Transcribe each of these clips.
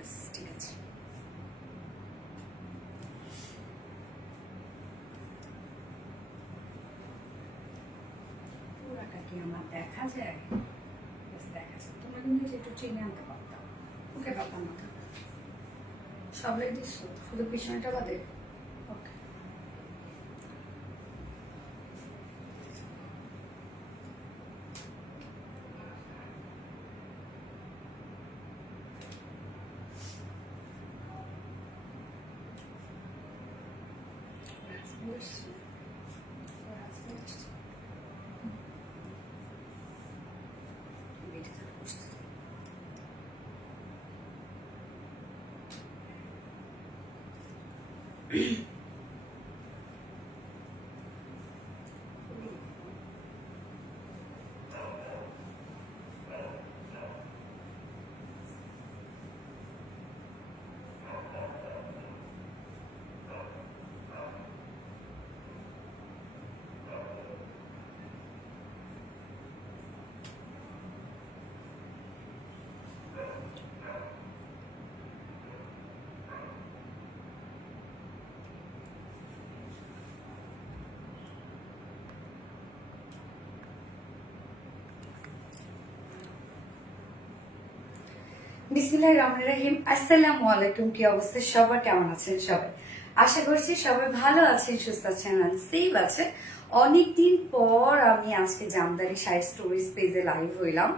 ব্যাস ঠিক আছে। পুরাটা কি আমার দেখা যায়? ব্যাস দেখা যায়। তোমরা কিন্তু একটু চিনে আনতে পারতাম। ওকে পারতাম না, সব লাই দিচ্ছ, শুধু পিছনটা বাদে। ওকে, বিসমিল্লাহির রহমানির রহিম। আসসালামু আলাইকুম। কি অবস্থা সবার, কেমন আছেন সবাই? আশা করছি সবাই ভালো আছেন, সুস্থ আছেন, সেফ আছে। অনেকদিন পর আমি আজকে জামদানি শাড়ি স্টোরিজ পেজে লাইভ হইলাম।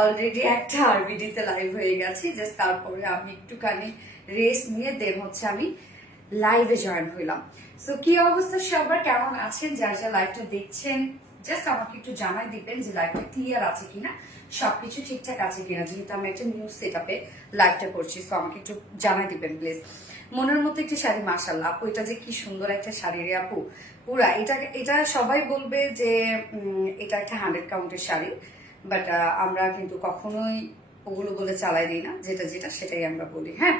অলরেডি একটা আরবিডিতে লাইভ হয়ে গেছি, জাস্ট তারপরে আমি একটুখানি রেস্ট নিয়ে দেন হচ্ছে আমি লাইভে জয়েন হইলাম। সো কি অবস্থা সবার, কেমন আছেন? যারা যারা লাইভটা দেখছেন জাস্ট আমাকে একটু জানাই দিবেন যে লাইভটা ক্লিয়ার আছে কিনা, সবকিছু ঠিকঠাক আছে কিনা, যেহেতু আমি একটা নিউজ সেট আপে লাইভটা করছি। সো আমাকে একটু জানাই দিবেন প্লিজ। মনের মতো একটি শাড়ি, মাশাআল্লাহ আপু, এটা যে কি সুন্দর একটা শাড়ি রে আপু। পুরা এটা সবাই বলবে যে এটা একটা 100 কাউন্টের শাড়ি, বাট আমরা কিন্তু কখনোই ওগুলো বলে চালাই দিই না, যেটা যেটা সেটাই আমরা বলি। হ্যাঁ,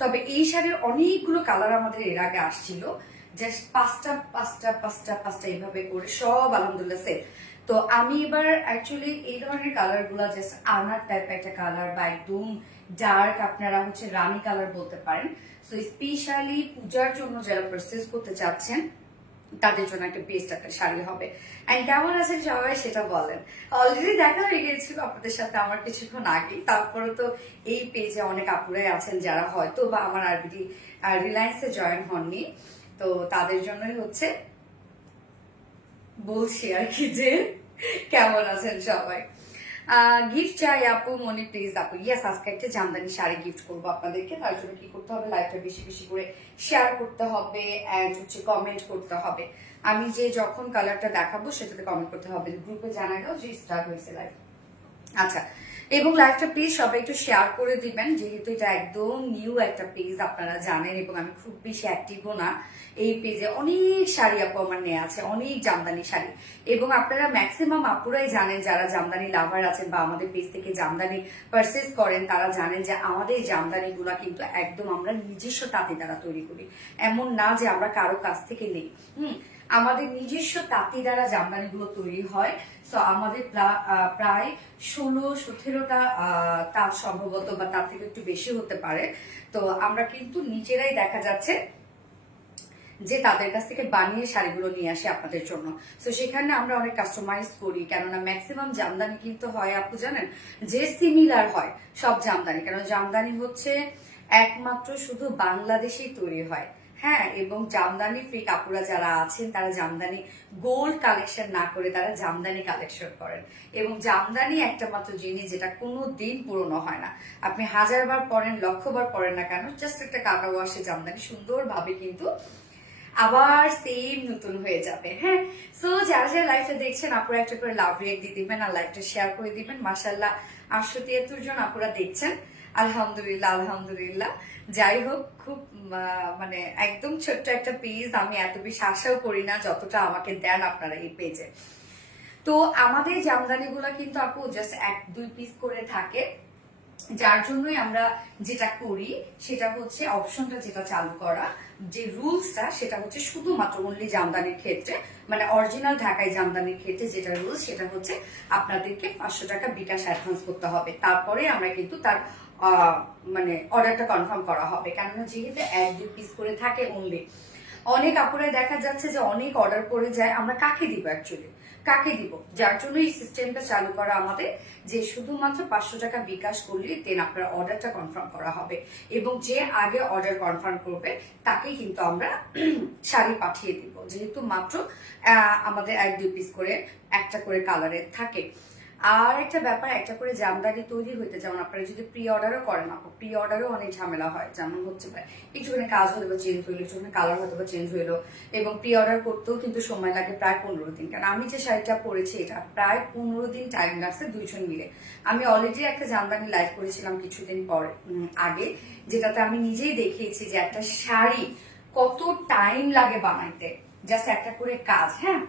তবে এই শাড়ির অনেকগুলো কালার আমাদের এর আগে আসছিল, জাস্ট পাঁচটা পাঁচটা পাঁচটা পাঁচটা এইভাবে করে সব আলহামদুলিল্লাহ সেট। তো আমি এবার অ্যাকচুয়ালি এই ধরনের কালার গুলা জাস্ট আনার টাইপ একটা কালার বা একদম ডার্ক, আপনারা হচ্ছে রানী কালার বলতে পারেন। সো স্পেশালি পূজার জন্য যারা পারচেজ করতে চাচ্ছেন তাদের জন্য একটা বেস্ট একটা শাড়ি হবে। এন্ড কেমন আছেন সবাই সেটা বলেন। অলরেডি দেখা হয়ে গিয়েছিল আপনাদের সাথে আমার কিছুক্ষণ আগে, তারপরে তো এই পেজে অনেক আপুরাই আছেন যারা হয়তো বা আমার আরবিডি রিলায়েন্সে জয়েন হননি, তো তাদের জন্যই হচ্ছে বলছি আর কি যে কেমন আছেন সবাই। গিফট চাই আপু, মনি প্লিজ আপু। ইয়েস, আজকে একটা জামদানি শাড়ি গিফট করবো আপনাদেরকে। তার জন্য কি করতে হবে, লাইভটা বেশি বেশি করে শেয়ার করতে হবে এন্ড হচ্ছে কমেন্ট করতে হবে। আমি যে যখন কালারটা দেখাবো সেটাতে কমেন্ট করতে হবে, গ্রুপে জানা গেল যে স্টার্ট হয়েছে লাইভ। আচ্ছা, এবং লাইভটা প্লিজ সবাই একটু শেয়ার করে দিবেন, যেহেতু এটা একদম নিউ একটা পেজ আপনারা জানেন, এবং আমি খুব বেশি অ্যাক্টিভও না এই পেজে। অনেক শাড়ি আপু আমার নেওয়া আছে, অনেক জামদানি শাড়ি, এবং আপনারা ম্যাক্সিমাম আপুরাই জানেন যারা জামদানি লাভার আছেন বা আমাদের পেজ থেকে জামদানি পারচেজ করেন, তারা জানেন যে আমাদের জামদানি গুলা কিন্তু একদম আমরা নিজস্ব তাঁতি দ্বারা তৈরি করি। এমন না যে আমরা কারো কাছ থেকে নেই। আমাদের নিজস্ব তাঁতি দ্বারা জামদানি গুলো তৈরি হয়। তো আমাদের প্রায় 16-17টা তাঁত সম্ভবত, বা তার থেকে একটু বেশি হতে পারে। তো আমরা কিন্তু নিজেরাই দেখা যাচ্ছে যে তাদের কাছ থেকে বানিয়ে শাড়িগুলো নিয়ে আসি আপনাদের জন্য। তো সেখানে আমরা অনেক কাস্টমাইজ করি, কেননা ম্যাক্সিমাম জামদানি কিন্তু হয় আপু জানেন যে সিমিলার হয় সব জামদানি, কারণ জামদানি হচ্ছে একমাত্র শুধু বাংলাদেশেই তৈরি হয়। হ্যাঁ, এবং জামদানি ফ্রি কাপুরা যারা আছেন তারা জামদানি গোল্ড কালেকশন না করে তারা জামদানি কালেকশন করেন, এবং জামদানি একটা মাত্র জিনিস যেটা কোনো দিন পুরনো হয় না। আপনি 1000 বার পরেন, 1,00,000 বার পরেন না কেন, জাস্ট একটা কাটা ওয়াশে জামদানি সুন্দরভাবে কিন্তু আবার সেম নতুন হয়ে যাবে। হ্যাঁ, সো যারা যারা লাইভটা দেখছেন আপুরা একটা করে লাভ রিয়েক্ট দিয়ে দিবেন আর লাইভটা শেয়ার করে দিবেন। মাশাআল্লাহ 873 জন আপুরা দেখছেন, আলহামদুলিল্লাহ আলহামদুলিল্লাহ। যাই হোক, খুব মানে একদম ছোট্ট একটা পেজ, আমি এত বেশি আশাও করি না যতটা আমাকে দেন আপনারা এই পেজে। তো আমাদের জামদানি গুলা কিন্তু আপু জাস্ট 1-2 পিস করে থাকে, যার জন্যই আমরা যেটা করি সেটা হচ্ছে অপশনটা যেটা চালু করা, যে রুলসটা সেটা হচ্ছে শুধুমাত্র অনলি জামদানির ক্ষেত্রে, মানে অরিজিনাল ঢাকাই জামদানির ক্ষেত্রে যেটা রুলস সেটা হচ্ছে আপনাদেরকে 500 টাকা বিকাশ অ্যাডভান্স করতে হবে, তারপরে আমরা কিন্তু তার মানে অর্ডারটা কনফার্ম করা হবে, কেননা যেহেতু 1-2 পিস করে থাকে অনলি। অনেক আপুরাই দেখা যাচ্ছে যে অনেক অর্ডার করে যায়, আমরা কাকে দিব অ্যাকচুয়ালি, কাকে দিব? যার জন্য এই সিস্টেমটা চালু করা আমাদের, যে শুধুমাত্র 500 টাকা বিকাশ করলে দেন আপনার অর্ডারটা কনফার্ম করা হবে, এবং যে আগে অর্ডার কনফার্ম করবে তাকেই কিন্তু আমরা শাড়ি পাঠিয়ে দিব, যেহেতু মাত্র আমাদের 1-2 পিস করে একটা করে কালারের থাকে। আর একটা ব্যাপার, একটা করে জামদানি তৈরি হইতে, যেমন আপনারা যদি প্রি অর্ডারও করেন, আপু প্রি অর্ডারও অনেক ঝামেলা হয়, যেমন হচ্ছে একটুখানি কাজ হলো বা চেঞ্জ হইলো, একটুখানি কালার হয়তো বা চেঞ্জ হইলো, এবং প্রি অর্ডার করতেও কিন্তু সময় লাগে প্রায় 15 দিন। কারণ আমি যে শাড়িটা পরেছি এটা প্রায় 15 দিন টাইম লাগছে দুইজন মিলে। আমি অলরেডি একটা জামদানি লাইভ করেছিলাম কিছুদিন পরে আগে, যেটাতে আমি নিজেই দেখিয়েছি যে একটা শাড়ি কত টাইম লাগে বানাইতে, জাস্ট একটা করে কাজ। হ্যাঁ,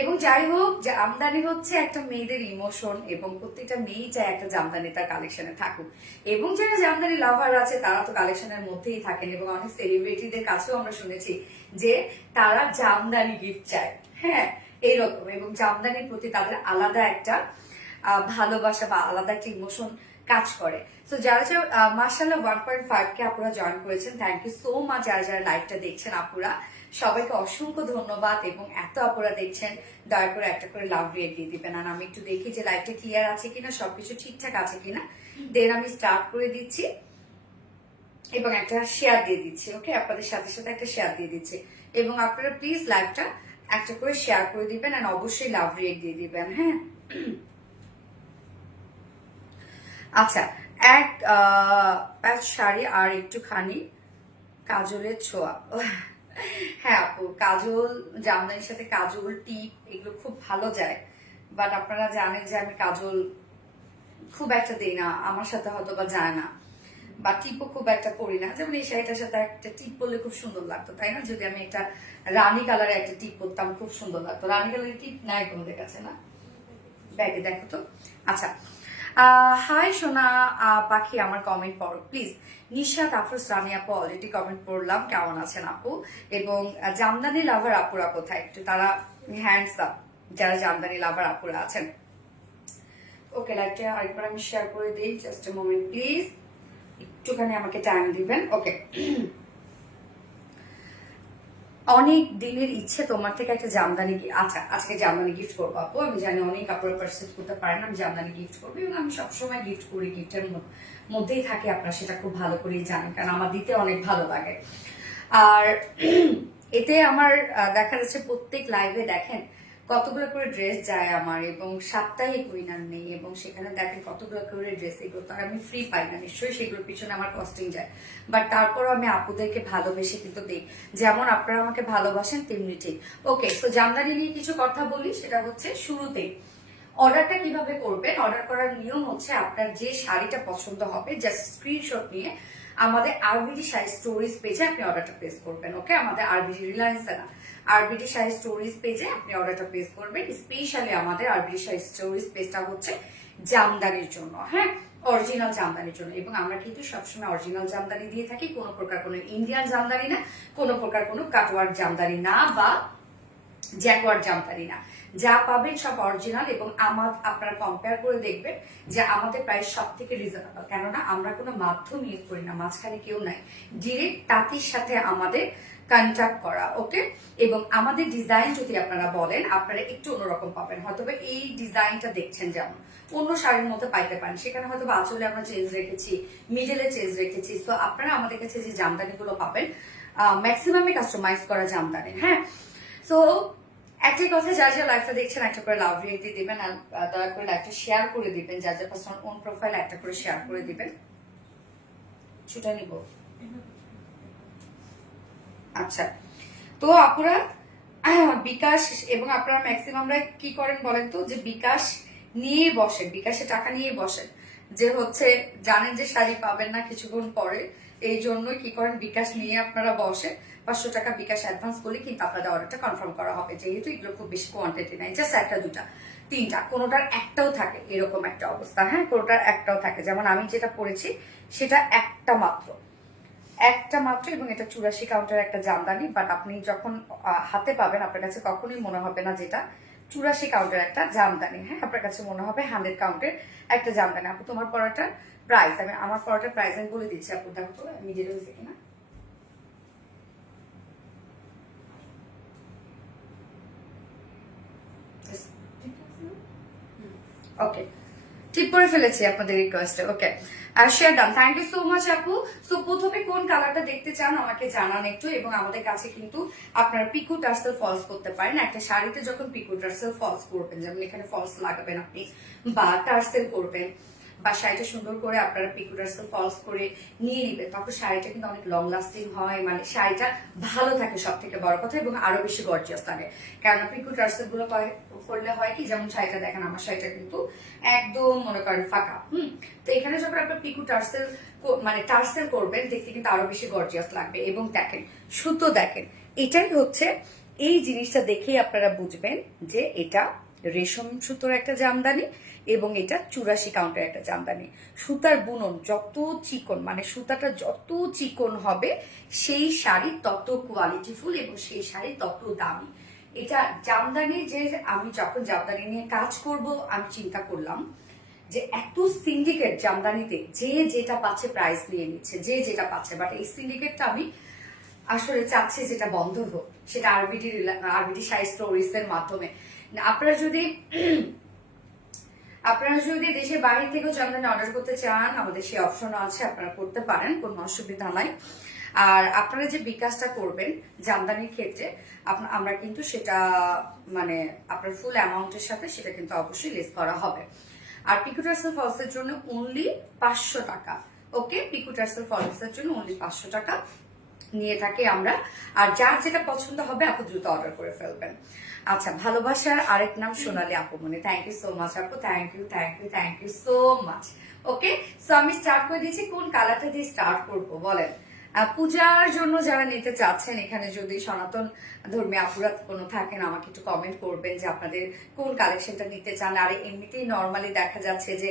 এবং যাই হোক, জামদানি হচ্ছে একটা মেয়েদের ইমোশন, এবং প্রত্যেকটা মেয়েই চায় একটা জামদানি তার কালেকশনে থাকুক, এবং যারা জামদানি লাভার আছে তারা তো কালেকশনের মধ্যেই থাকেন, এবং অনেক সেলিব্রিটিদের কাছেও আমরা শুনেছি যে তারা জামদানি গিফট চায়। হ্যাঁ, এইরকম, এবং জামদানির প্রতি তাদের আলাদা একটা ভালোবাসা বা আলাদা একটা ইমোশন কাজ করে। তো যারা যারা মার্শাল্লাহ 1.5 কে আপুরা জয়েন করেছেন, থ্যাংক ইউ সো মাচ। যারা যারা লাইভটা দেখছেন আপুরা সবাইকে অসংখ্য ধন্যবাদ, এবং এত আপুরা দেখছেন দয়া করে একটা করে লাভ রিয়েক্ট দিয়ে দিবেন। আর আমি একটু দেখি যে লাইভটা ক্লিয়ার আছে কিনা, সবকিছু ঠিকঠাক আছে কিনা, দেন আমি স্টার্ট করে দিচ্ছি এবং একটা শেয়ার দিয়ে দিচ্ছি। ওকে, আপনাদের সাথে সাথে একটা শেয়ার দিয়ে দিচ্ছি, এবং আপনারা প্লিজ লাইভটা একটা করে শেয়ার করে দিবেন, আর অবশ্যই লাভ রিয়েক্ট দিয়ে দিবেন। হ্যাঁ, আচ্ছা, এক প্যাচ শাড়ি আর একটুখানি কাজলের ছোঁয়া। হ্যাঁ আপু, কাজল, জামদানির সাথে কাজল, টিপ এগুলো খুব ভালো যায়, বাট আপনারা জানেন যে আমি কাজল খুব একটা দিই না, আমার সাথে হয়তো বা যায় না, বা টিপও খুব একটা করি না। যেমন এই শাড়িটার সাথে একটা টিপ পরলে খুব সুন্দর লাগতো, তাই না? যদি আমি একটা রানী কালারের একটা টিপ পরতাম খুব সুন্দর লাগতো। রানী কালারের টিপ নাই তোমাদের কাছে? না, ব্যাগে দেখো তো। আচ্ছা, হাই সোনা পাখি, আমার কমেন্ট পড়ো প্লিজ। নিশাত আফরোজ রানী আপু অলরেডি কমেন্ট পড়লাম, কেমন আছেন আপু? এবং জামদানি লাভার আপুরা কোথায়, একটু তারা হ্যান্ডস আপ যারা জামদানি লাভার আপুরা আছেন। ওকে, লাইভটা আরেকবার আমি শেয়ার করে দিই, জাস্ট এ মোমেন্ট প্লিজ, একটুখানি আমাকে টাইম দিবেন। ওকে, অনেক দিনের ইচ্ছে তোমার থেকে একটা জামদানি, আচ্ছা আজকে জামদানি গিফট করবো আপু। আমি জানি অনেক আপনারা পারচেজ করতে পারেন, আমি জামদানি গিফট করবো, এবং আমি সবসময় গিফট করি, গিফটের মধ্যেই থাকে, আপনারা সেটা খুব ভালো করেই জানেন, কারণ আমার দিতে অনেক ভালো লাগে। আর এতে আমার দেখা যাচ্ছে প্রত্যেক লাইভে দেখেন কতগুলো করে ড্রেস যায় আমার, এবং সাপ্তাহিক উইনার নেই, এবং সেখানে দেখেন কতগুলো করে ড্রেস, এগুলো তো আমি ফ্রি পাই না, নিশ্চয়ই সেগুলোর পিছনে আমার কস্টিং যায়, বাট তারপরও আমি আপুদেরকে ভালোবেসে কিন্তু দিই, যেমন আপনারা আমাকে ভালোবাসেন তেমনি ঠিক। ওকে, তো জামদানি নিয়ে কিছু কথা বলি, সেটা হচ্ছে শুরুতেই অর্ডারটা কিভাবে করবেন। অর্ডার করার নিয়ম হচ্ছে, আপনার যে শাড়িটা পছন্দ হবে জাস্ট স্ক্রিনশট নিয়ে আমাদের আরবিডি শাড়ি স্টোরিজ পেজে আপনি অর্ডারটা প্লেস করবেন। ওকে, আমাদের আরবিডি রিলায়েন্স না, আরবিডি শাড়ি স্টোরিজ পেজে আপনি অর্ডারটা প্লেস করবেন। স্পেশালি আমাদের আরবিডি শাড়ি স্টোরিজ পেজটা হচ্ছে জামদানির জন্য, হ্যাঁ, অরিজিনাল জামদানির জন্য, এবং আমরা কিন্তু সবসময় অরিজিনাল জামদানি দিয়ে থাকি, কোনো প্রকার কোনো ইন্ডিয়ান জামদানি না, কোনো প্রকার কোনো কাটওয়ার্ক জামদানি না, বা জ্যাকওয়ার্ড জামদানি না। যা পাবেন সব অরিজিনাল, এবং আপনারা কম্পেয়ার করে দেখবেন যে আমাদের প্রাইস সব থেকে রিজনেবল, কেননা আমরা কোনো মাধ্যম ইউজ করি না, মাঝখানে কেউ নাই, ডিরেক্ট তাঁতির সাথে আমাদের কন্ট্যাক্ট করা। ওকে, এবং আমাদের ডিজাইন যদি আপনারা বলেন, আপনারা একটু অন্যরকম পাবেন, হয়তো এই ডিজাইনটা দেখছেন যেমন অন্য শাড়ির মধ্যে পাইতে পারেন, সেখানে হয়তো আঁচলে আমরা চেঞ্জ রেখেছি, মিডলে চেঞ্জ রেখেছি। তো আপনারা আমাদের কাছে যে জামদানিগুলো পাবেন ম্যাক্সিমামে কাস্টমাইজ করা জামদানি। হ্যাঁ, তো একটাই কথা, যার যা লাইভটা দেখছেন একটা করে লাভ রিয়েক্ট দিয়ে দিবেন, আর দয়া করে লাইভটা শেয়ার করে দিবেন, যার যা পার্সোনাল ওন প্রোফাইল একটা করে শেয়ার করে দিবেন। ছুটা নিব। আচ্ছা, তো আপুরা বিকাশ, এবং আপনারা ম্যাক্সিমামরা কি করেন বলেন তো, যে বিকাশ নিয়ে বসেন, বিকাশে টাকা নিয়ে বসেন, যে হচ্ছে জানেন যে শাড়ি পাবেন না কিছুক্ষণ পরে, এই জন্যই কি করেন, বিকাশ নিয়ে আপনারা বসেন। 500 টাকা বিকাশ অ্যাডভান্স করলে কিন্তু আপনাদের অর্ডারটা কনফার্ম করা হবে, যেহেতু এগুলো খুব বেশি কোয়ান্টিটি নাই, জাস্ট একটা দুটা তিনটা, কোনোটার একটাও থাকে, এরকম একটা অবস্থা। হ্যাঁ, কোনোটার একটাও থাকে, যেমন আমি যেটা পড়েছি সেটা একটা মাত্র, এবং এটা 84 কাউন্টের একটা জামদানি, বাট আপনি যখন হাতে পাবেন আপনার কাছে কখনোই মনে হবে না যেটা 84 কাউন্টের একটা জামদানি। হ্যাঁ, আপনার কাছে মনে হবে 100 কাউন্টের একটা জামদানি। আপু তোমার পরাটা প্রাইস আমি আমার পরোটার প্রাইস আমি বলে দিচ্ছি, আপু দেখো তো মিডিয়াম হয়েছে কিনা। ওকে, ঠিক করে ফেলেছি আপনাদের রিকোয়েস্টে। ওকে, আর share done, thank you so much আপু। সো প্রথমে কোন কালারটা দেখতে চান আমাকে জানান একটু, এবং আমাদের কাছে কিন্তু আপনারা পিকো টার্সেল ফলস করতে পারেন। একটা শাড়িতে যখন পিকো টার্সেল ফলস করবেন, যেমন এখানে ফলস লাগাবেন আপনি বা টার্সেল করবেন, বা শাড়িটা সুন্দর করে আপনারা পিকো টার্সেল ফলস করে নিয়ে নিবেন, তখন শাড়িটা কিন্তু অনেক লং লাস্টিং হয়, মানে শাড়িটা ভালো থাকে সব থেকে বড় কথা, এবং আরো বেশি গর্জিয়াস লাগে। কেননা পিকো টার্সেল গুলো করলে হয় কি, যেমন শাড়িটা দেখেন, আমার শাড়িটা কিন্তু একদম মনে করেন ফাঁকা। তো এখানে যখন আপনার পিকো টার্সেল মানে টার্সেল করবেন, দেখতে কিন্তু আরো বেশি গর্জিয়াস লাগবে। এবং দেখেন সুতো, দেখেন এটাই হচ্ছে, এই জিনিসটা দেখেই আপনারা বুঝবেন যে এটা রেশম সুতোর একটা জামদানি এবং এটা 84 কাউন্টের একটা জামদানি। সুতার বুনন যত চিকন, মানে সুতাটা যত চিকন হবে, সেই শাড়ি তত কোয়ালিটিফুল এবং সেই শাড়ি তত দামি। এটা জামদানি, যে আমি যখন জামদানি নিয়ে কাজ করব আমি চিন্তা করলাম যে এত সিন্ডিকেট জামদানিতে যে যেটা পাচ্ছে প্রাইস নিয়ে নিচ্ছে, যে যেটা পাচ্ছে, বাট এই সিন্ডিকেটটা আমি আসলে চাচ্ছি যেটা বন্ধ হোক, সেটা আরবিডি শাড়ি স্টোরিজ এর মাধ্যমে। আপনারা যদি দেশের বাইরে থেকেও জামদানি অর্ডার করতে চান, আমাদের সেই অপশনও আছে, আপনারা করতে পারেন, কোনো অসুবিধা নাই। আর আপনারা যে বিকাশটা করবেন জামদানির ক্ষেত্রে, আমরা কিন্তু সেটা মানে আপনার ফুল অ্যামাউন্টের সাথে সেটা কিন্তু অবশ্যই লেস করা হবে। আর পিকো টার্সেল ফলসের জন্য অনলি 500 টাকা। ওকে, পিকো টার্সেল ফলসের জন্য অনলি 500 টাকা নিয়ে থাকি আমরা। আর যার যেটা পছন্দ হবে আপু দ্রুত অর্ডার করে ফেলবেন। আচ্ছা, ভালোবাসার আরেক নাম সোনালী আপু মনে, থ্যাংক ইউ সো মাচ আপু, thank you thank you so much. Okay, so আমি স্টার্ট করে দিয়েছি। কোন কালারটা দিয়ে স্টার্ট করবো বলেন? পূজার জন্য যারা নিতে চাচ্ছেন, এখানে যদি সনাতন ধর্মী আপুরা কোনো থাকেন, আমাকে একটু কমেন্ট করবেন যে আপনাদের কোন কালেকশনটা নিতে চান। আর এমনিতেই নর্মালি দেখা যাচ্ছে যে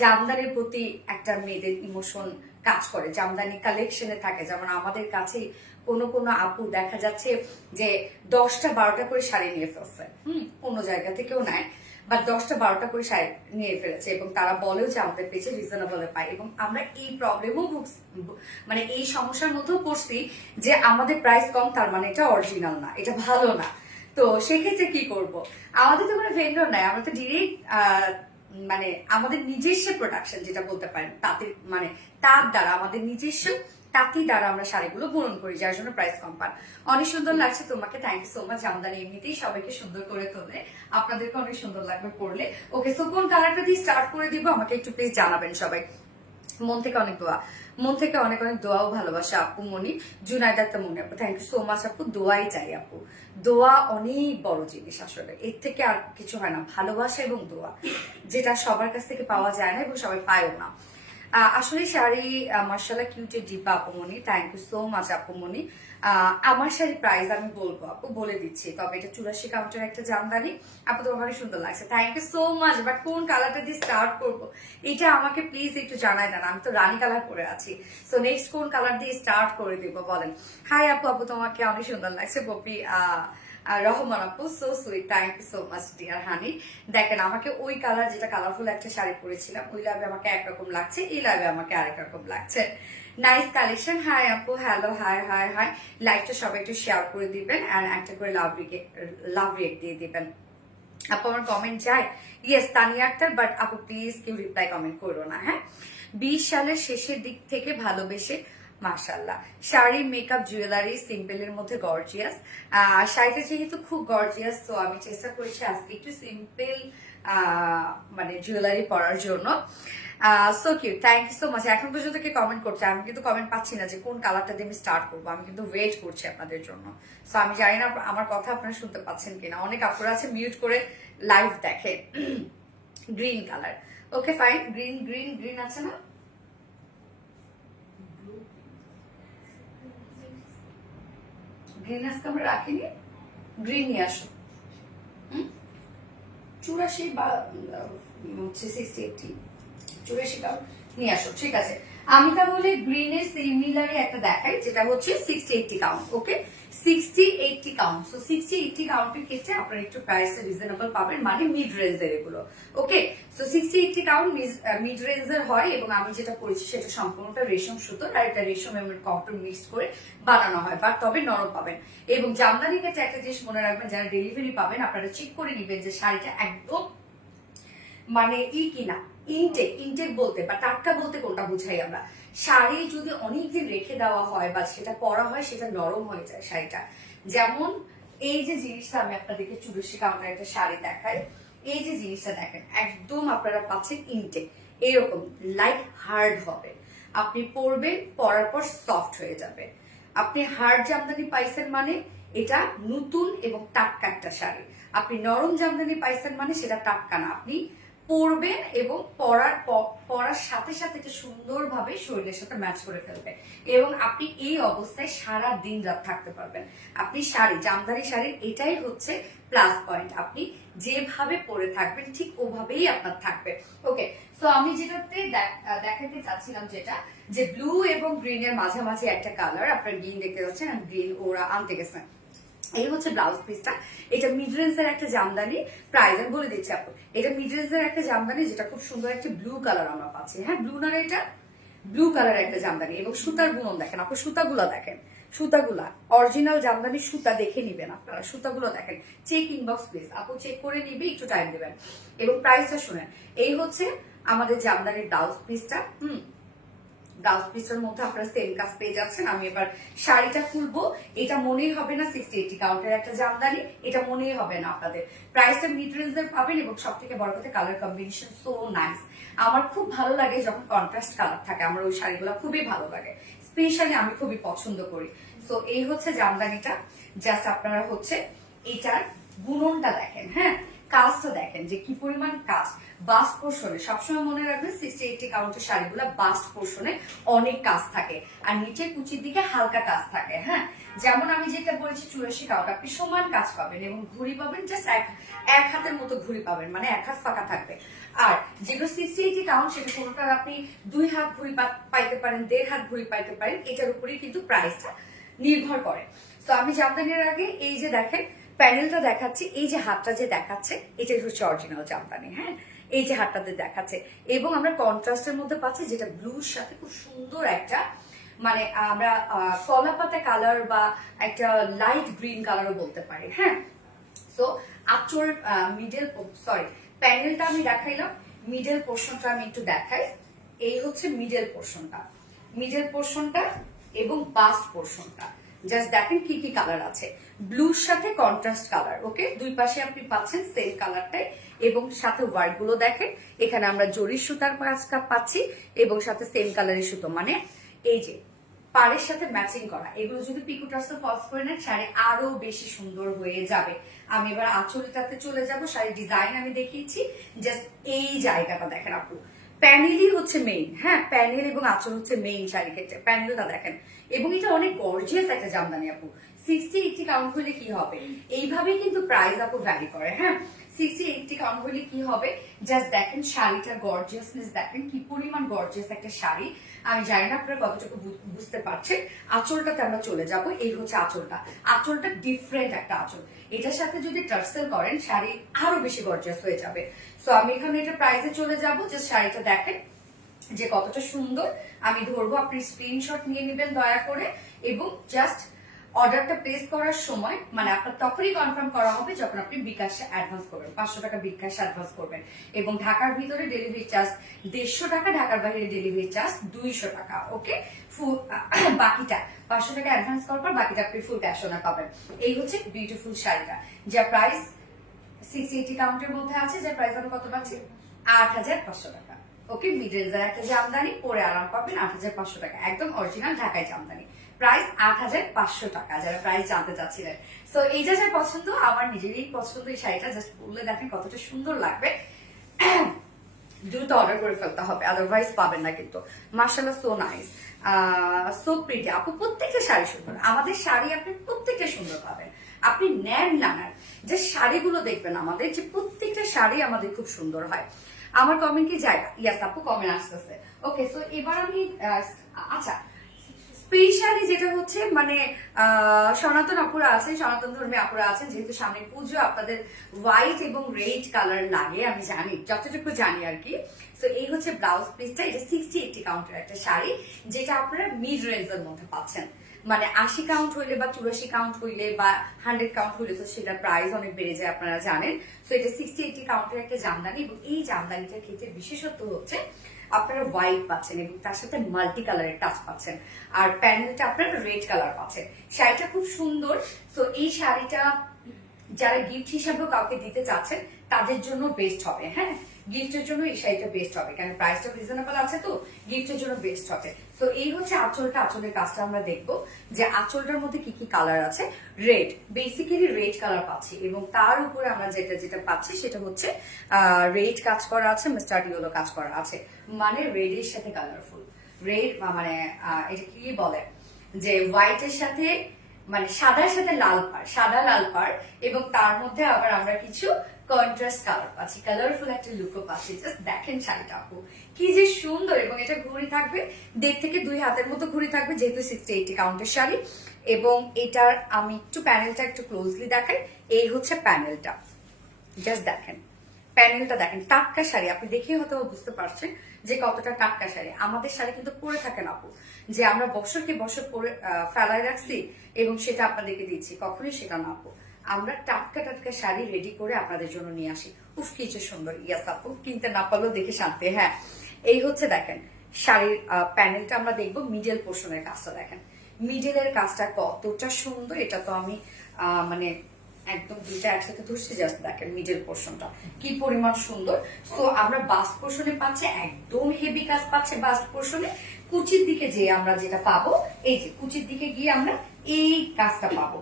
জামদানির প্রতি একটা মেয়েদের ইমোশন কাজ করে, জামদানি কালেকশনে থাকে। যেমন আমাদের কাছে কোনো আপু দেখা যাচ্ছে যে 10টা 12টা করে শাড়ি নিয়ে ফেলছে, কোনো জায়গা থেকেও নেয়, বা 10টা 12টা করে শাড়ি নিয়ে ফেলেছে, এবং তারা বলেও যে আমাদের পেজে রিজনেবলে পায়। এবং আমরা এই প্রবলেমও মানে এই সমস্যার মধ্যেও পড়ছি যে আমাদের প্রাইস কম, তার মানে এটা অরিজিনাল না, এটা ভালো না। তো সেক্ষেত্রে কি করব? আমাদের তো কোনো ভেন্ডর নাই, আমরা তো ডিরেক্ট মানে আমাদের নিজস্ব প্রোডাকশন যেটা বলতে পারেন, তাঁতের মানে তাঁত দ্বারা, আমাদের নিজস্ব তাঁতি দ্বারা আমরা শাড়িগুলো বুনন করি, যার জন্য প্রাইস কম পান। অনেক সুন্দর লাগছে তোমাকে, thank you so much. Jamdani এমনিতেই সবাইকে সুন্দর করে তোলে, আপনাদেরকে অনেক সুন্দর লাগবে পরলে। ওকে, সো কোন কালারটা দিয়ে স্টার্ট করে দিব আমাকে একটু প্লিজ জানাবেন সবাই। মন থেকে অনেক দোয়া, মন থেকে অনেক অনেক দোয়া ও ভালোবাসা আপু মনি। জুনাইদ আক্তার মনি আপু, থ্যাংক ইউ সো মাচ আপু। দোয়াই চাই আপু, দোয়া অনেক বড় জিনিস, আসলে এর থেকে আর কিছু হয় না। ভালোবাসা এবং দোয়া, যেটা সবার কাছ থেকে পাওয়া যায় না এবং সবাই পায়ও না। আসলে শাড়ি মার্শাল্লাহ কিউটের dipper আপুমনি, thank you so much আপুমনি। আমার শাড়ি প্রাইস আমি বলবো আপু, বলে দিচ্ছি, তবে এটা 84 কাউন্টের একটা জামদানি। আপু তোমার অনেক সুন্দর লাগছে, thank you so much. But কোন কালারটা দিয়ে স্টার্ট করবো এটা আমাকে প্লিজ একটু জানাই দেন, আমি তো রানী কালার পরে আছি। সো নেক্সট কোন কালার দিয়ে স্টার্ট করে দিব বলেন? হাই আপু, আপু তোমাকে অনেক সুন্দর লাগছে। পপি রহমান আপু, so sweet, thank you so much dear honey. দেখেন আমাকে ওই কালার, যেটা কালারফুল একটা শাড়ি পরেছিলাম, ওই লাভে আমাকে একরকম লাগছে, এই লাভে আমাকে আরেক রকম লাগছে। Nice collection. হাই আপু, হ্যালো, হাই হাই হাই। লাইভটা সবাই একটু শেয়ার করে দিবেন, অ্যান্ড একটা করে লাভ রিয়েক্ট দিয়ে দিবেন। আপু আমার কমেন্ট যায়, ইয়েস তানিয়া আক্তার, বাট আপু প্লিজ কেউ রিপ্লাই কমেন্ট করো না, হ্যাঁ। 20 সালের শেষের দিক থেকে ভালোবেসে, মাশাল্লাহ। শাড়ি, মেকআপ, জুয়েলারি সিম্পলের মধ্যে গর্জিয়াস। শাড়িটা যেহেতু খুব গর্জিয়াস, তো আমি চেষ্টা করেছি আজকে একটু সিম্পল মানে জুয়েলারি পরার জন্য। So cute, thank you so much. এখন পর্যন্ত কি কমেন্ট করছে? আমি কিন্তু কমেন্ট পাচ্ছি না যে কোন কালারটা দিয়ে আমি স্টার্ট করবো। আমি কিন্তু ওয়েট করছি আপনাদের জন্য। সো আমি জানি না আমার কথা আপনারা শুনতে পাচ্ছেন কিনা। অনেক আপনারা আছে মিউট করে লাইভ দেখে। Green colour, okay fine. Green green green আছে না? গ্রিন আজকে আমরা রাখিনি, গ্রিন নিয়ে আসো। 84 বা হচ্ছে 60 80 84 নিয়ে আসো, ঠিক আছে। আমি তাহলে গ্রিনের সিমিলারই একটা দেখাই, যেটা হচ্ছে 60-80 কাউন্ট। ওকে, 60-80 কাউন্ট। সো 60-80 কাউন্টের ক্ষেত্রে আপনারা একটু প্রাইস রিজনেবল পাবেন, মানে মিড রেঞ্জের এগুলো। ওকে, সো 60-80 কাউন্ট মিড রেঞ্জের হয়, এবং আমি যেটা করেছি সেটা সম্পূর্ণটা রেশম সুতো, আর এটা রেশম এবং কটন মিক্স করে বানানো হয়, বা তবে নরম পাবেন। এবং জামদানির ক্ষেত্রে একটা জিনিস মনে রাখবেন, যারা ডেলিভারি পাবেন আপনারা চেক করে নিবেন যে শাড়িটা একদম মানে কিনা ইনটেক বলতে বা টাটকা বলতে কোনটা বুঝাই আমরা। শাড়ি যদি অনেকদিন রেখে দেওয়া হয় বা সেটা পরা হয়, সেটা নরম হয়ে যায় শাড়িটা। যেমন এই যে জিনিসটা আমি আপনাদেরকে চুরুশি কাউন্টার একটা শাড়ি দেখাই, এই যে জিনিসটা দেখেন, একদম আপনারা পাচ্ছেন ইনটেক, এরকম লাইট হার্ড হবে। আপনি পরবেন, পরার পর সফট হয়ে যাবে। আপনি হার্ড জামদানি পাইছেন মানে এটা নতুন এবং টাটকা একটা শাড়ি। আপনি নরম জামদানি পাইছেন মানে সেটা টাটকা না। আপনি পরবেন এবং পরার সাথে সাথে এটা সুন্দরভাবে শরীরের সাথে ম্যাচ করে ফেলবে, এবং আপনি এই অবস্থায় সারা দিন রাত থাকতে পারবেন। আপনি শাড়ি, জামদানি শাড়ির এটাই হচ্ছে প্লাস পয়েন্ট, আপনি যেভাবে পরে থাকবেন ঠিক ওভাবেই আপনার থাকবে। ওকে, সো আমি যেটাতে দেখাতে চাচ্ছিলাম যেটা, যে ব্লু এবং গ্রিনের মাঝামাঝি একটা কালার, আপনার গ্রিন দেখতে পাচ্ছেন, আর গ্রিন ওরা আনতে গেছেন। এই হচ্ছে ব্লাউজ পিসটা। এটা মিড রেঞ্জের একটা জামদানি, প্রাইস আমি বলে দিচ্ছি আপু। এটা মিড রেঞ্জের একটা জামদানি, যেটা খুব সুন্দর একটা ব্লু কালার আমরা পাচ্ছি। হ্যাঁ, ব্লু না, এটা ব্লু কালার একটা জামদানি, এবং সুতার বুনন দেখেন আপু, সুতাগুলো দেখেন, সুতাগুলা অরিজিনাল জামদানি সুতা দেখে নিবেন আপনারা, সুতাগুলো দেখেন। চেক ইনবক্স প্লিজ আপু, চেক করে নিবে, একটু টাইম দিবেন। এবং প্রাইসটা শুনেন, এই হচ্ছে আমাদের জামদানির ব্লাউজ পিসটা। ব্লাউজ পিসের মধ্যে আপনারা সেম কাজ পেয়ে যাচ্ছেন। আমি এবার শাড়িটা খুলবো, এটা মনেই হবে না 60-80 কাউন্টের একটা জামদানি, এটা মনেই হবে না আপনাদের। প্রাইসটা মিড রেঞ্জের পাবেন, এবং সব থেকে বড় কথা কালার কম্বিনেশন সো নাইস। আমার খুব ভালো লাগে যখন কন্ট্রাস্ট কালার থাকে, আমার ওই শাড়িগুলো খুবই ভালো লাগে, স্পেশালি আমি খুবই পছন্দ করি। সো এই হচ্ছে জামদানিটা। জাস্ট আপনারা হচ্ছে এটার বুননটা দেখেন, হ্যাঁ, কাজটা দেখেন যে কি পরিমাণ কাজ। বাস্ট পোর্শনে সবসময় মনে রাখবেন 60-80 কাউন্টের শাড়িগুলা বাস্ট পোর্শনে অনেক কাজ থাকে, আর নিচের কুচির দিকে হালকা কাজ থাকে। হ্যাঁ, যেমন আমি যেটা বলেছি 84 কাউন্ট, আপনি সমান কাজ পাবেন, এবং ঘুড়ি পাবেন জাস্ট এক হাতের মতো ঘুড়ি পাবেন, মানে এক হাত ফাঁকা থাকবে। আর যেগুলো 60-80 কাউন্ট, সেটা কোনোটার আপনি 2 হাত ঘুড়ি পাইতে পারেন, 1.5 হাত ঘুড়ি পাইতে পারেন, এটার উপরেই কিন্তু প্রাইসটা নির্ভর করে। তো আমি জামদানির আগে এই যে দেখেন প্যানেলটা দেখাচ্ছি, এই যে হাতটা যে দেখাচ্ছে, এটাই হচ্ছে অরিজিনাল জামদানি। হ্যাঁ, এই যে হাতটাতে দেখাচ্ছে, এবং আমরা কন্ট্রাস্টের মধ্যে পাচ্ছি, যেটা ব্লুর সাথে খুব সুন্দর একটা, মানে আমরা কলা পাতা কালার বা একটা লাইট গ্রিন কালারও বলতে পারি। হ্যাঁ, সো আঁচল মিডল, সরি প্যানেলটা আমি দেখাইলাম, মিডল পোর্শনটা আমি একটু দেখাই। এই হচ্ছে মিডল পোর্শনটা এবং বাস্ট পোর্শনটা। জাস্ট দেখেন কি কি কালার আছে, ব্লুর সাথে কন্ট্রাস্ট কালার। ওকে, দুই পাশে আপনি পাচ্ছেন সেম কালারটাই, এবং সাথে ওয়ার্ড গুলো দেখেন, এখানে আমরা জরির সুতার কাজটা পাচ্ছি, এবং সাথে সেম কালারের সুতো, মানে এই যে পাড়ের সাথে ম্যাচিং করা। এগুলো যদি পিকো টার্সেল ফলস করে নেন, শাড়ি আরো বেশি সুন্দর হয়ে যাবে। আমি এবার আঁচলটাতে চলে যাব, শাড়ির ডিজাইন আমি দেখিয়েছি, জাস্ট এই জায়গাটা দেখেন আপু, প্যানেলই হচ্ছে মেইন। হ্যাঁ, প্যানেল এবং আঁচল হচ্ছে মেইন শাড়ি ক্ষেত্রে, প্যানেলটা দেখেন। এবং এটা অনেক গর্জিয়াস একটা জামদানি আপু। 60-80 কাউন্ট হলে কি হবে, এইভাবেই কিন্তু প্রাইস আপু ভ্যারি করে। হ্যাঁ, 60-80 কাউন্ট হলে কি হবে, জাস্ট দেখেন শাড়িটার গর্জিয়াসনেস দেখেন, কি পরিমাণ গর্জিয়াস একটা শাড়ি। আমি জানি না আপনারা কতটুকু বুঝতে পারছেন। আঁচলটাতে আমরা চলে যাব, এই হচ্ছে আঁচলটা ডিফারেন্ট একটা আঁচল। এটার সাথে যদি টার্সেল করেন, শাড়ি আরো বেশি গর্জিয়াস হয়ে যাবে। সো আমি এখানে এটা প্রাইসে চলে যাব, জাস্ট শাড়িটা দেখেন যে কতটা সুন্দর। আমি ধরবো, আপনি স্ক্রিনশট নিয়ে নেবেন দয়া করে, এবং জাস্ট অর্ডারটা প্লেস করার সময়, মানে আপনার তখনই কনফার্ম করা হবে যখন আপনি বিকাশে অ্যাডভান্স করবেন, 500 টাকা বিকাশে অ্যাডভান্স করবেন, এবং ঢাকার ভিতরে ডেলিভারি চার্জ 150 টাকা, ঢাকার বাইরে ডেলিভারি চার্জ 200 টাকা। ওকে, বাকিটা 500 টাকা অ্যাডভান্স করার পর বাকিটা আপনি ফুল ক্যাশ অনার পাবেন। এই হচ্ছে বিউটিফুল শাড়িটা, যা প্রাইস 60-80 কাউন্টের মধ্যে আছে, যা প্রাইস আমরা কত পাচ্ছি, 8500 টাকা। ওকে, মিডল একটা জামদানি, পরে আরাম পাবেন 8500 টাকা, একদম অরিজিনাল ঢাকায় জামদানি, প্রাইস 8500 টাকা, যারা প্রাইস জানতে চাচ্ছিলেন। সো এইটা যা পছন্দ, আমার নিজেরই পছন্দ এই শাড়িটা, জাস্ট বললে দেখেন কতটা সুন্দর লাগবে। দ্রুত অর্ডার করে ফেলতে হবে, আদারওয়াইজ পাবেন না কিন্তু। মাশাআল্লাহ, সো নাইস, সো প্রিটি আপু, প্রত্যেকটা শাড়ি সুন্দর। আমাদের শাড়ি আপনি প্রত্যেকটা সুন্দর পাবেন, আপনি নেন না যে শাড়িগুলো দেখবেন আমাদের, যে প্রত্যেকটা শাড়ি আমাদের খুব সুন্দর হয়। আমার কমেন্ট কি জায়গা? ইয়াস আপু কমেন্ট আসতেছে। ওকে, সো এবার আমি আচ্ছা স্পেশালি যেটা হচ্ছে মানে সনাতন আপুরা আছেন, সনাতন ধর্মী আপুরা আছেন, যেহেতু সামনে পুজো আপনাদের হোয়াইট এবং রেড কালার লাগে, আমি জানি, যতটুকু জানি আর কি। তো এই হচ্ছে ব্লাউজ পিসটা, এটা 60-80 কাউন্টের একটা শাড়ি, যেটা আপনারা মিড রেঞ্জের মধ্যে পাচ্ছেন। মানে 80 কাউন্ট হইলে বা 84 কাউন্ট হইলে বা 100 কাউন্ট হইলে তো সেটার প্রাইস অনেক বেড়ে যায়, আপনারা জানেন। তো এটা 60-80 কাউন্টের একটা জামদানি, এবং এই জামদানিটার ক্ষেত্রে বিশেষত্ব হচ্ছে আপনারা হোয়াইট পাচ্ছেন এবং তার সাথে মাল্টি কালারের টাচ পাচ্ছেন, আর প্যানেলটা আপনারা রেড কালার পাচ্ছেন। শাড়িটা খুব সুন্দর। তো এই শাড়িটা যারা গিফট হিসাবেও কাউকে দিতে চাচ্ছেন তাদের জন্য বেস্ট হবে। হ্যাঁ, গিফটের জন্য এই শাড়িটা বেস্ট হবে, কারণ প্রাইসটা রিজনেবল আছে, তো গিফটের জন্য বেস্ট হবে। তো এই হচ্ছে আঁচলটা, আঁচলের কাজটা আমরা দেখবো যে আঁচলটার মধ্যে কি কি কালার আছে। রেড, বেসিক্যালি রেড কালার পাচ্ছি, এবং তার উপরে আমরা যেটা পাচ্ছি সেটা হচ্ছে রেড কাজ করা আছে, মাস্টার্ড ইয়েলো কাজ করা আছে, মানে রেডের সাথে কালারফুল। রেড মানে এটা কি বলে যে হোয়াইটের সাথে মানে সাদার সাথে লাল পাড়, সাদা লাল পাড়, এবং তার মধ্যে আবার আমরা কিছু কন্ট্রাস্ট কালার পাচ্ছি, কালারফুল একটা লুকও পাচ্ছি। জাস্ট দেখেন শাড়িটা আপু কি যে সুন্দর, এবং এটা ঘুড়ি থাকবে 1.5 থেকে 2 হাতের মতো ঘুড়ি থাকবে, যেহেতু 60-80 কাউন্টের শাড়ি। এবং এটার আমি একটু প্যানেলটা একটু ক্লোজলি দেখাই। এই হচ্ছে প্যানেলটা, জাস্ট দেখেন প্যানেলটা দেখেন, টাটকা শাড়ি, আপনি দেখে হয়তো বুঝতে পারছেন যে কতটা টাটকা শাড়ি। আমাদের শাড়ি কিন্তু পরে থাকেন আপু, যে আমরা বছরকে বছর পরে ফেলায় রাখছি এবং সেটা আপনাদেরকে দিচ্ছি, কখনোই সেটা না আপু। আমরা টাটকা টাটকা শাড়ি রেডি করে আপনাদের জন্য নিয়ে আসি। উফ কি যে সুন্দর। ইয়াস আপু, কিনতে না পারলেও দেখে শান্তি। হ্যাঁ, এই হচ্ছে দেখেন শাড়ির প্যানেলটা, আমরা দেখবো মিডল পোর্শনের কাজটা দেখেন, মিডলের কাজটা কতটা সুন্দর। এটা তো আমি মানে একদম দুইটা একসাথে ধরছি, জাস্ট দেখেন মিডল পোর্শনটা কি পরিমাণ সুন্দর। তো আমরা বাস্ট পোর্শনে পাচ্ছি একদম হেভি কাজ পাচ্ছে বাস্ট পোর্শনে। কুচির দিকে যে আমরা যেটা পাবো, এই যে কুচির দিকে গিয়ে আমরা এই কাজটা পাবো,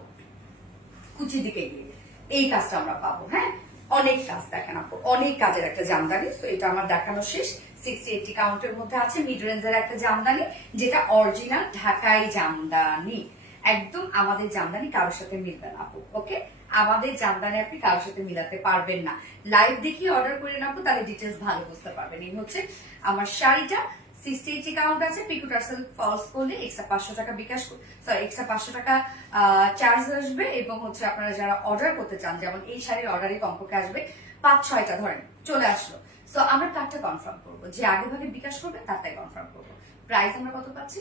কুচির দিকে গিয়ে এই কাজটা আমরা পাবো। হ্যাঁ, অনেক কাজ দেখেন আপু, অনেক কাজের একটা জামদানি। তো এটা আমার দেখানো শেষ। 60-80 কাউন্টের মধ্যে আছে মিড রেঞ্জের একটা জামদানি, যেটা অরিজিনাল ঢাকাই জামদানি। একদম আমাদের জামদানি কারোর সাথে মিলবে না আপু। ওকে, আমাদের জামদানি আপনি কারোর সাথে মিলাতে পারবেন না। লাইভ দেখিয়ে অর্ডার করে নেবো, তাহলে ডিটেলস ভালো বুঝতে পারবেন। এই হচ্ছে আমার শাড়িটা, 60-80 কাউন্ট আছে। পিকু টার্সেল ফলস করলে এক্সট্রা 500 টাকা বিকাশ, সরি এক্সট্রা 500 টাকা চার্জ আসবে। এবং হচ্ছে আপনারা যারা অর্ডার করতে চান, যেমন এই শাড়ির অর্ডারই কমপক্ষে আসবে 5-6টা, ধরেন চলে আসলো। সো আমরা কার্ডটা কনফার্ম করবো, যে আগে ভাগে বিকাশ করবে তারটাই কনফার্ম করবো। প্রাইস আমরা কত পাচ্ছি?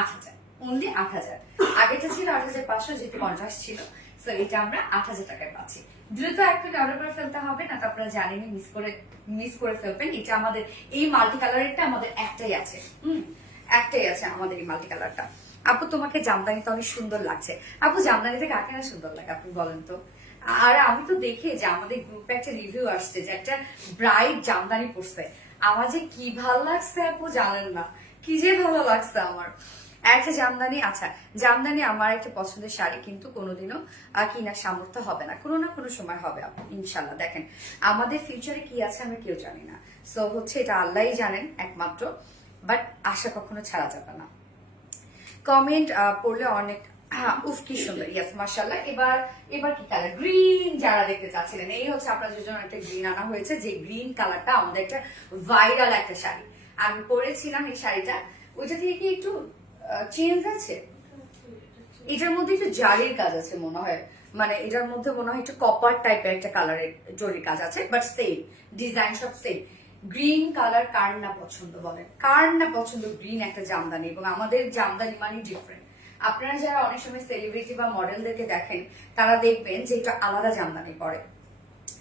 8,000, অনলি 8,000। আগেটা ছিল 8,500, যেহেতু 50 ছিল। সো এটা আমরা 8,000 টাকায় পাচ্ছি। দ্রুত এখন অর্ডার করে ফেলতে হবে, না তো আপনারা জানেনই মিস করে ফেলবেন। এটা আমাদের এই মাল্টি কালারেরটা আমাদের একটাই আছে, একটাই আছে আমাদের এই মাল্টি কালারটা। আপু তোমাকে জামদানিতে অনেক সুন্দর লাগছে। আপু জামদানিতে কাকে না সুন্দর লাগে আপনি বলেন তো? আর আমি তো দেখে যে আমাদের গ্রুপে একটা রিভিউ আসছে যে একটা ব্রাইট জামদানি পরছে, আমার যে কি ভালো লাগছে আপু জানেন না, কি যে ভালো লাগছে আমার একটা জামদানি। আচ্ছা, জামদানি আমার একটা পছন্দের শাড়ি, কিন্তু কোনোদিনও কিনার সামর্থ্য হবে না, কোনো না কোনো সময় হবে আপু ইনশাল্লাহ। দেখেন আমাদের ফিউচারে কি আছে আমরা কেউ জানি না, সো হচ্ছে এটা আল্লাহই জানেন একমাত্র, বাট আশা কখনো ছাড়া যাবে না। কমেন্ট পড়লে অনেক উফ কি সুন্দর। ইয়াস মাশাআল্লাহ। এবার কি কালার? গ্রিন। যারা দেখতে চাচ্ছিলেন, এই হচ্ছে আপনাদের জন্য একটা গ্রিন আনা হয়েছে, যে গ্রিন কালারটা আমাদের একটা ভাইরাল একটা শাড়ি। আমি পরেছিলাম এই শাড়িটা, ওইটা থেকে কি একটু চেঞ্জ আছে, এটার মধ্যে একটু জারির কাজ আছে মনে হয়, মানে এটার মধ্যে মনে হয় একটু কপার টাইপের একটা কালারের জরির কাজ আছে, বাট সেম ডিজাইন সব সেম। গ্রিন কালার কার না পছন্দ বলেন, কার না পছন্দ গ্রিন একটা জামদানি? এবং আমাদের জামদানি মানে ডিফারেন্ট। আপনারা যারা অনেক সময় সেলিব্রিটি বা মডেলদেরকে দেখেন, তারা দেখবেন যে এটা আলাদা জামদানি পরে।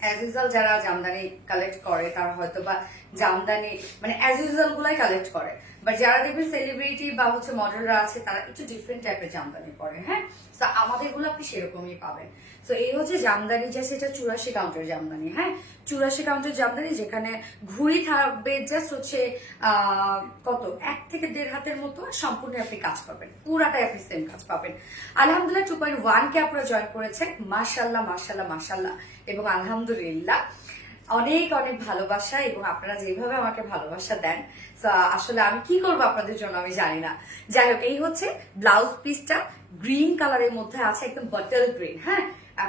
অ্যাজ ইউজুয়াল যারা জামদানি কালেক্ট করে তারা হয়তো বা জামদানি মানে অ্যাজ ইউজুয়াল গুলাই কালেক্ট করে, বাট যারা দেখবেন সেলিব্রিটি বা হচ্ছে মডেলরা আছে তারা একটু ডিফারেন্ট টাইপের জামদানি পরে। হ্যাঁ, তো আমাদের গুলো আপনি সেরকমই পাবেন। তো এই হচ্ছে জামদানি, যে সেটা 84 কাউন্টের জামদানি। হ্যাঁ, 84 কাউন্টের জামদানি, যেখানে ঘুড়ি থাকবে জাস্ট হচ্ছে কত 1 থেকে 1.5 হাতের মতো, সম্পূর্ণ আপনি কাজ পাবেন, পুরাটাই আপনি সেম কাজ পাবেন। আলহামদুলিল্লাহ 2.1 কে আপনারা জয়েন করেছে, মাশাল্লাহ মাশাল্লাহ মাশাল্লাহ। এবং আলহামদুলিল্লাহ অনেক অনেক ভালোবাসা, এবং আপনারা যেভাবে আমাকে ভালোবাসা দেন, আসলে আমি কি করবো আপনাদের জন্য আমি জানি না। যাই হোক, এই হচ্ছে ব্লাউজ পিসটা গ্রিন কালারের মধ্যে আছে, একদম বটল গ্রিন। হ্যাঁ,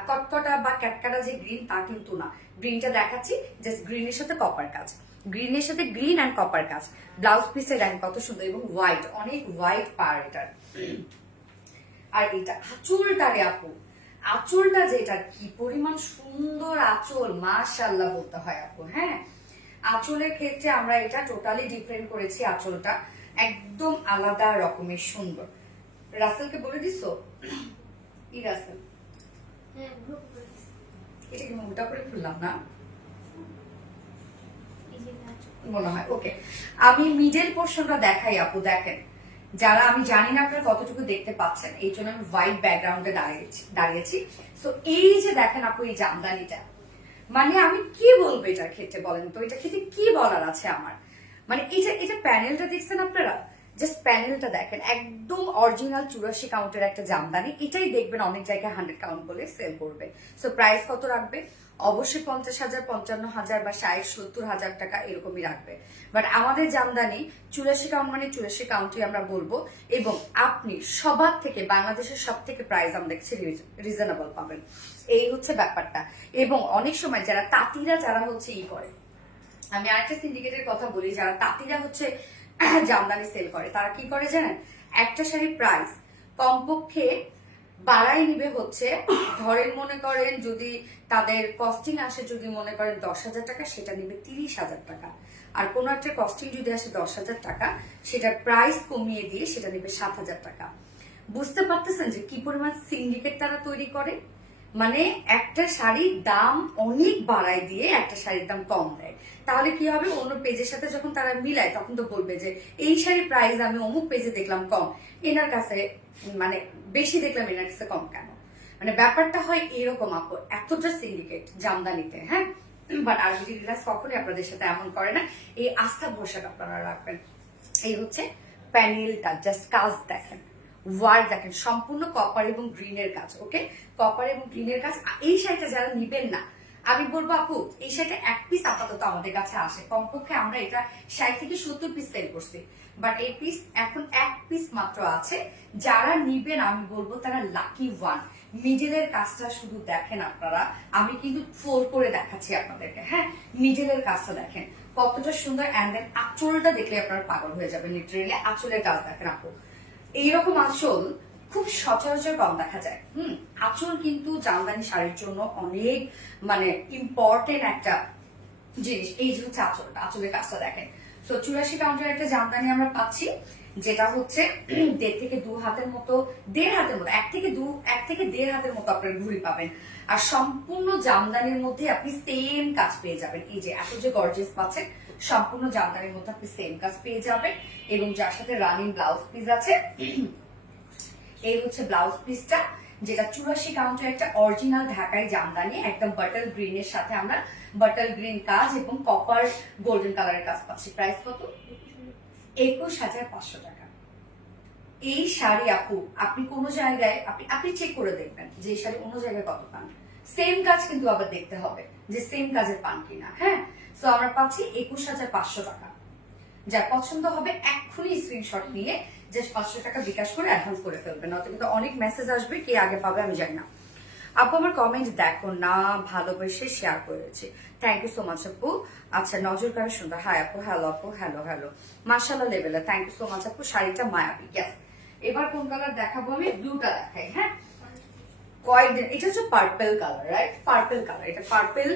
কটকটা বা ক্যাটকাটা যে গ্রিন তা কিন্তু না, গ্রিনটা দেখাচ্ছি জাস্ট গ্রিনের সাথে কপার কাজ, গ্রিনের সাথে গ্রিন অ্যান্ড কপার কাজ। ব্লাউজ পিসে দেখেন কত সুন্দর এবং হোয়াইট, অনেক হোয়াইট পার এটার। আর এটা আঁচলটা রে আপু, আঁচলটা যেটা কি পরিমাণ সুন্দর আঁচল, মাশাআল্লাহ বলতে হয় আপু। হ্যাঁ, আঁচলের ক্ষেত্রে আমরা এটা টোটালি ডিফারেন্ট করেছি, আঁচলটা একদম আলাদা রকমের সুন্দর। রাসেলকে বলে দিছো? ই রাসেল, এটা কি মোটা করে খুললাম না মনে হয়। ওকে, আমি মিডল পোর্শনটা দেখাই আপু। দেখেন, যারা আমি জানি না আপনারা কতটুকু দেখতে পাচ্ছেন, এই জন্য আমি হোয়াইট ব্যাকগ্রাউন্ডে দাঁড়িয়েছি। সো এই যে দেখেন আপু, এই জামদানিটা মানে আমি কি বলবো এটার ক্ষেত্রে, বলেন তো এটার ক্ষেত্রে কি বলার আছে আমার। মানে এটা প্যানেলটা দেখছেন আপনারা, জাস্ট প্যানেলটা দেখেন, একদম অরিজিনাল 84 কাউন্টের একটা জামদানি। এটাই দেখবেন অনেক জায়গায় 100 কাউন্ট বলে সেল করবে। সো প্রাইস কত রাখবে? অবশ্যই 50,000, 55,000 বা 60-70,000 টাকা এরকমই রাখবে। বাট আমাদের জামদানি 84 কাউন্ট মানে 84 কাউন্টই আমরা বলবো। এবং আপনি সবার থেকে, বাংলাদেশের সব থেকে প্রাইস আমাদের কাছে রিজনেবল পাবেন, এই হচ্ছে ব্যাপারটা। এবং অনেক সময় যারা তাঁতিরা, যারা হচ্ছে ই করে, আমি আরেকটা সিন্ডিকেটের কথা বলি, যারা তাঁতিরা হচ্ছে জামদানি সেল করে, তারা কি করে জানেন? একটা শাড়ির প্রাইস কমপক্ষে বাড়াই নিবে হচ্ছে, ধরেন মনে করেন যদি তাদের কস্টিং আসে, যদি মনে করেন 10,000 টাকা, সেটা নিবে 30,000 টাকা। আর কোনো একটা কস্টিং যদি আসে 10,000 টাকা, সেটার প্রাইস কমিয়ে দিয়ে সেটা নিবে 7,000 টাকা। বুঝতে পারতেছেন যে কি পরিমাণ সিন্ডিকেট তারা তৈরি করে? মানে একটা শাড়ির দাম অনেক বাড়ায় দিয়ে একটা শাড়ির দাম কম দেয়। তাহলে কি হবে? অন্য পেজের সাথে যখন তারা মিলায়, তখন তো বলবে যে এই শাড়ির প্রাইস আমি অমুক পেজে দেখলাম কম, এনার কাছে মানে বেশি দেখলাম, এনার কাছে কম কেন? মানে ব্যাপারটা হয় এরকম আপু, এতটা সিন্ডিকেট জামদানিতে। হ্যাঁ, বাট আরবিটি ডিলার্স কখনোই আপনাদের সাথে এমন করে না। এই আস্থা ভরসাটা আপনারা রাখবেন। এই হচ্ছে প্যানেলটা, জাস্ট কাজ দেখেন, ওয়ার্ক দেখেন, সম্পূর্ণ কপার এবং গ্রিনের কাজ। ওকে, কপার এবং গ্রিনের কাজ। এই শাড়িটা যারা নিবেন না, আমি বলবো আপু, এই শাড়িটা এক পিস আপাতত আমাদের কাছে আসে, কমপক্ষে আমরা এটা 60 থেকে 70 পিস সেল করছি, বাট এই পিস এখন এক পিস মাত্র আছে। যারা নিবেন আমি বলবো তারা লাকি ওয়ান। মিডলের কাজটা শুধু দেখেন আপনারা, আমি কিন্তু ফোর করে দেখাচ্ছি আপনাদেরকে। হ্যাঁ, মিডলের কাজটা দেখেন কতটা সুন্দর, অ্যান্ড দেন আঁচলটা দেখলে আপনারা পাগল হয়ে যাবেন। লিটারেলি আঁচলের কাজ দেখেন আপু, এইরকম আঁচল খুব সচরাচর কম দেখা যায়। আঁচল কিন্তু জামদানি শাড়ির জন্য অনেক মানে ইম্পর্টেন্ট একটা জিনিস। এই যে হচ্ছে আঁচলটা, আঁচলের কাজটা দেখেন। তো 84 কাউন্টের একটা জামদানি আমরা পাচ্ছি, যেটা হচ্ছে 1.5 থেকে 2 হাতের মতো, 1.5 হাতের মতো, 1 থেকে 1.5 হাতের মতো আপনার ঘুড়ি পাবেন। আর সম্পূর্ণ জামদানির মধ্যে আপনি সেম কাজ পেয়ে যাবেন। এই যে এত যে গর্জিয়াস পাচ্ছেন, সম্পূর্ণ জামদানির মধ্যে আপনি সেম কাজ পেয়ে যাবেন। এবং যার সাথে রানিং ব্লাউজ পিস আছে। এই হচ্ছে ব্লাউজ পিসটা, যেটা 84 কাউন্টের একটা অরিজিনাল ঢাকাই জামদানি, একদম বাটল গ্রিনের সাথে আমরা বাটল গ্রিন কাজ এবং কপার গোল্ডেন কালারের কাজ পাচ্ছি। প্রাইস কত? 21,500 টাকা। এই শাড়ি আপু আপনি কোনো জায়গায় আপনি চেক করে দেখবেন যে এই শাড়ি অন্য জায়গায় কত পান। সেম কাজ কিন্তু আবার দেখতে হবে যে সেম কাজের পান কিনা। হ্যাঁ, তো আমরা পাচ্ছি 21,500 টাকা। যার পছন্দ হবে এক্ষুনি স্ক্রিনশট নিয়ে জাস্ট 500 টাকা বিকাশ করে অ্যাডভান্স করে ফেলবেন, নয়তো কিন্তু অনেক মেসেজ আসবে, কে আগে পাবে আমি জানি না। আপু আমার কমেন্ট দেখো না, ভালোবেসে শেয়ার করেছি, থ্যাংক ইউ সো মাচ আপু। আচ্ছা, নজর কারা সুন্দর, হাই আপু, হ্যালো আপু, হ্যালো হ্যালো, মাশাআল্লাহ লেভেলে, থ্যাংক ইউ সো মাচ আপু। শাড়িটা মায়াবী। ইয়েস, এবার কোন কালার দেখাবো? আমি ব্লুটা দেখাই। হ্যাঁ, কয়েকদিন, এটা হচ্ছে purple colour, right? Purple colour, এটা পার্পল।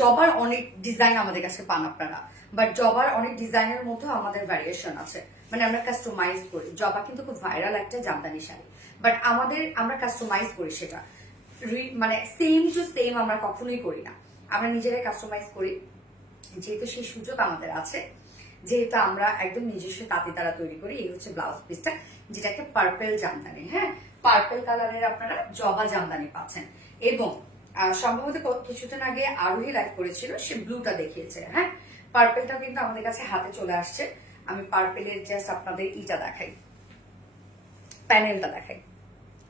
জবার অনেক ডিজাইন আমাদের কাছে পান আপনারা, বাট জবার অনেক ডিজাইনের মধ্যে আমাদের ভ্যারিয়েশন আছে, মানে আমরা কাস্টমাইজ করি। জবা কিন্তু খুব ভাইরাল একটা জামদানি শাড়ি, বাট আমরা কাস্টমাইজ করি সেটা, মানে সেম টু সেম আমরা কখনোই করি না, আমরা নিজেরাই কাস্টমাইজ করি। যেহেতু সেই সুযোগ আমাদের আছে, যেহেতু আমরা একদম নিজস্ব তাঁতি দ্বারা তৈরি করি। এই হচ্ছে ব্লাউজ পিসটা, যেটা একটা পার্পল জামদানি। হ্যাঁ, পার্পল কালারের আপনারা জবা জামদানি পাচ্ছেন। এবং সম্ভবত কিছুদিন আগে আরোহী লাইভ করেছিল, সে ব্লুটা দেখিয়েছে। হ্যাঁ, পার্পলটা কিন্তু আমাদের কাছে হাতে চলে আসছে। আমি পার্পলের জাস্ট আপনাদের ইটা দেখাই, প্যানেলটা দেখাই।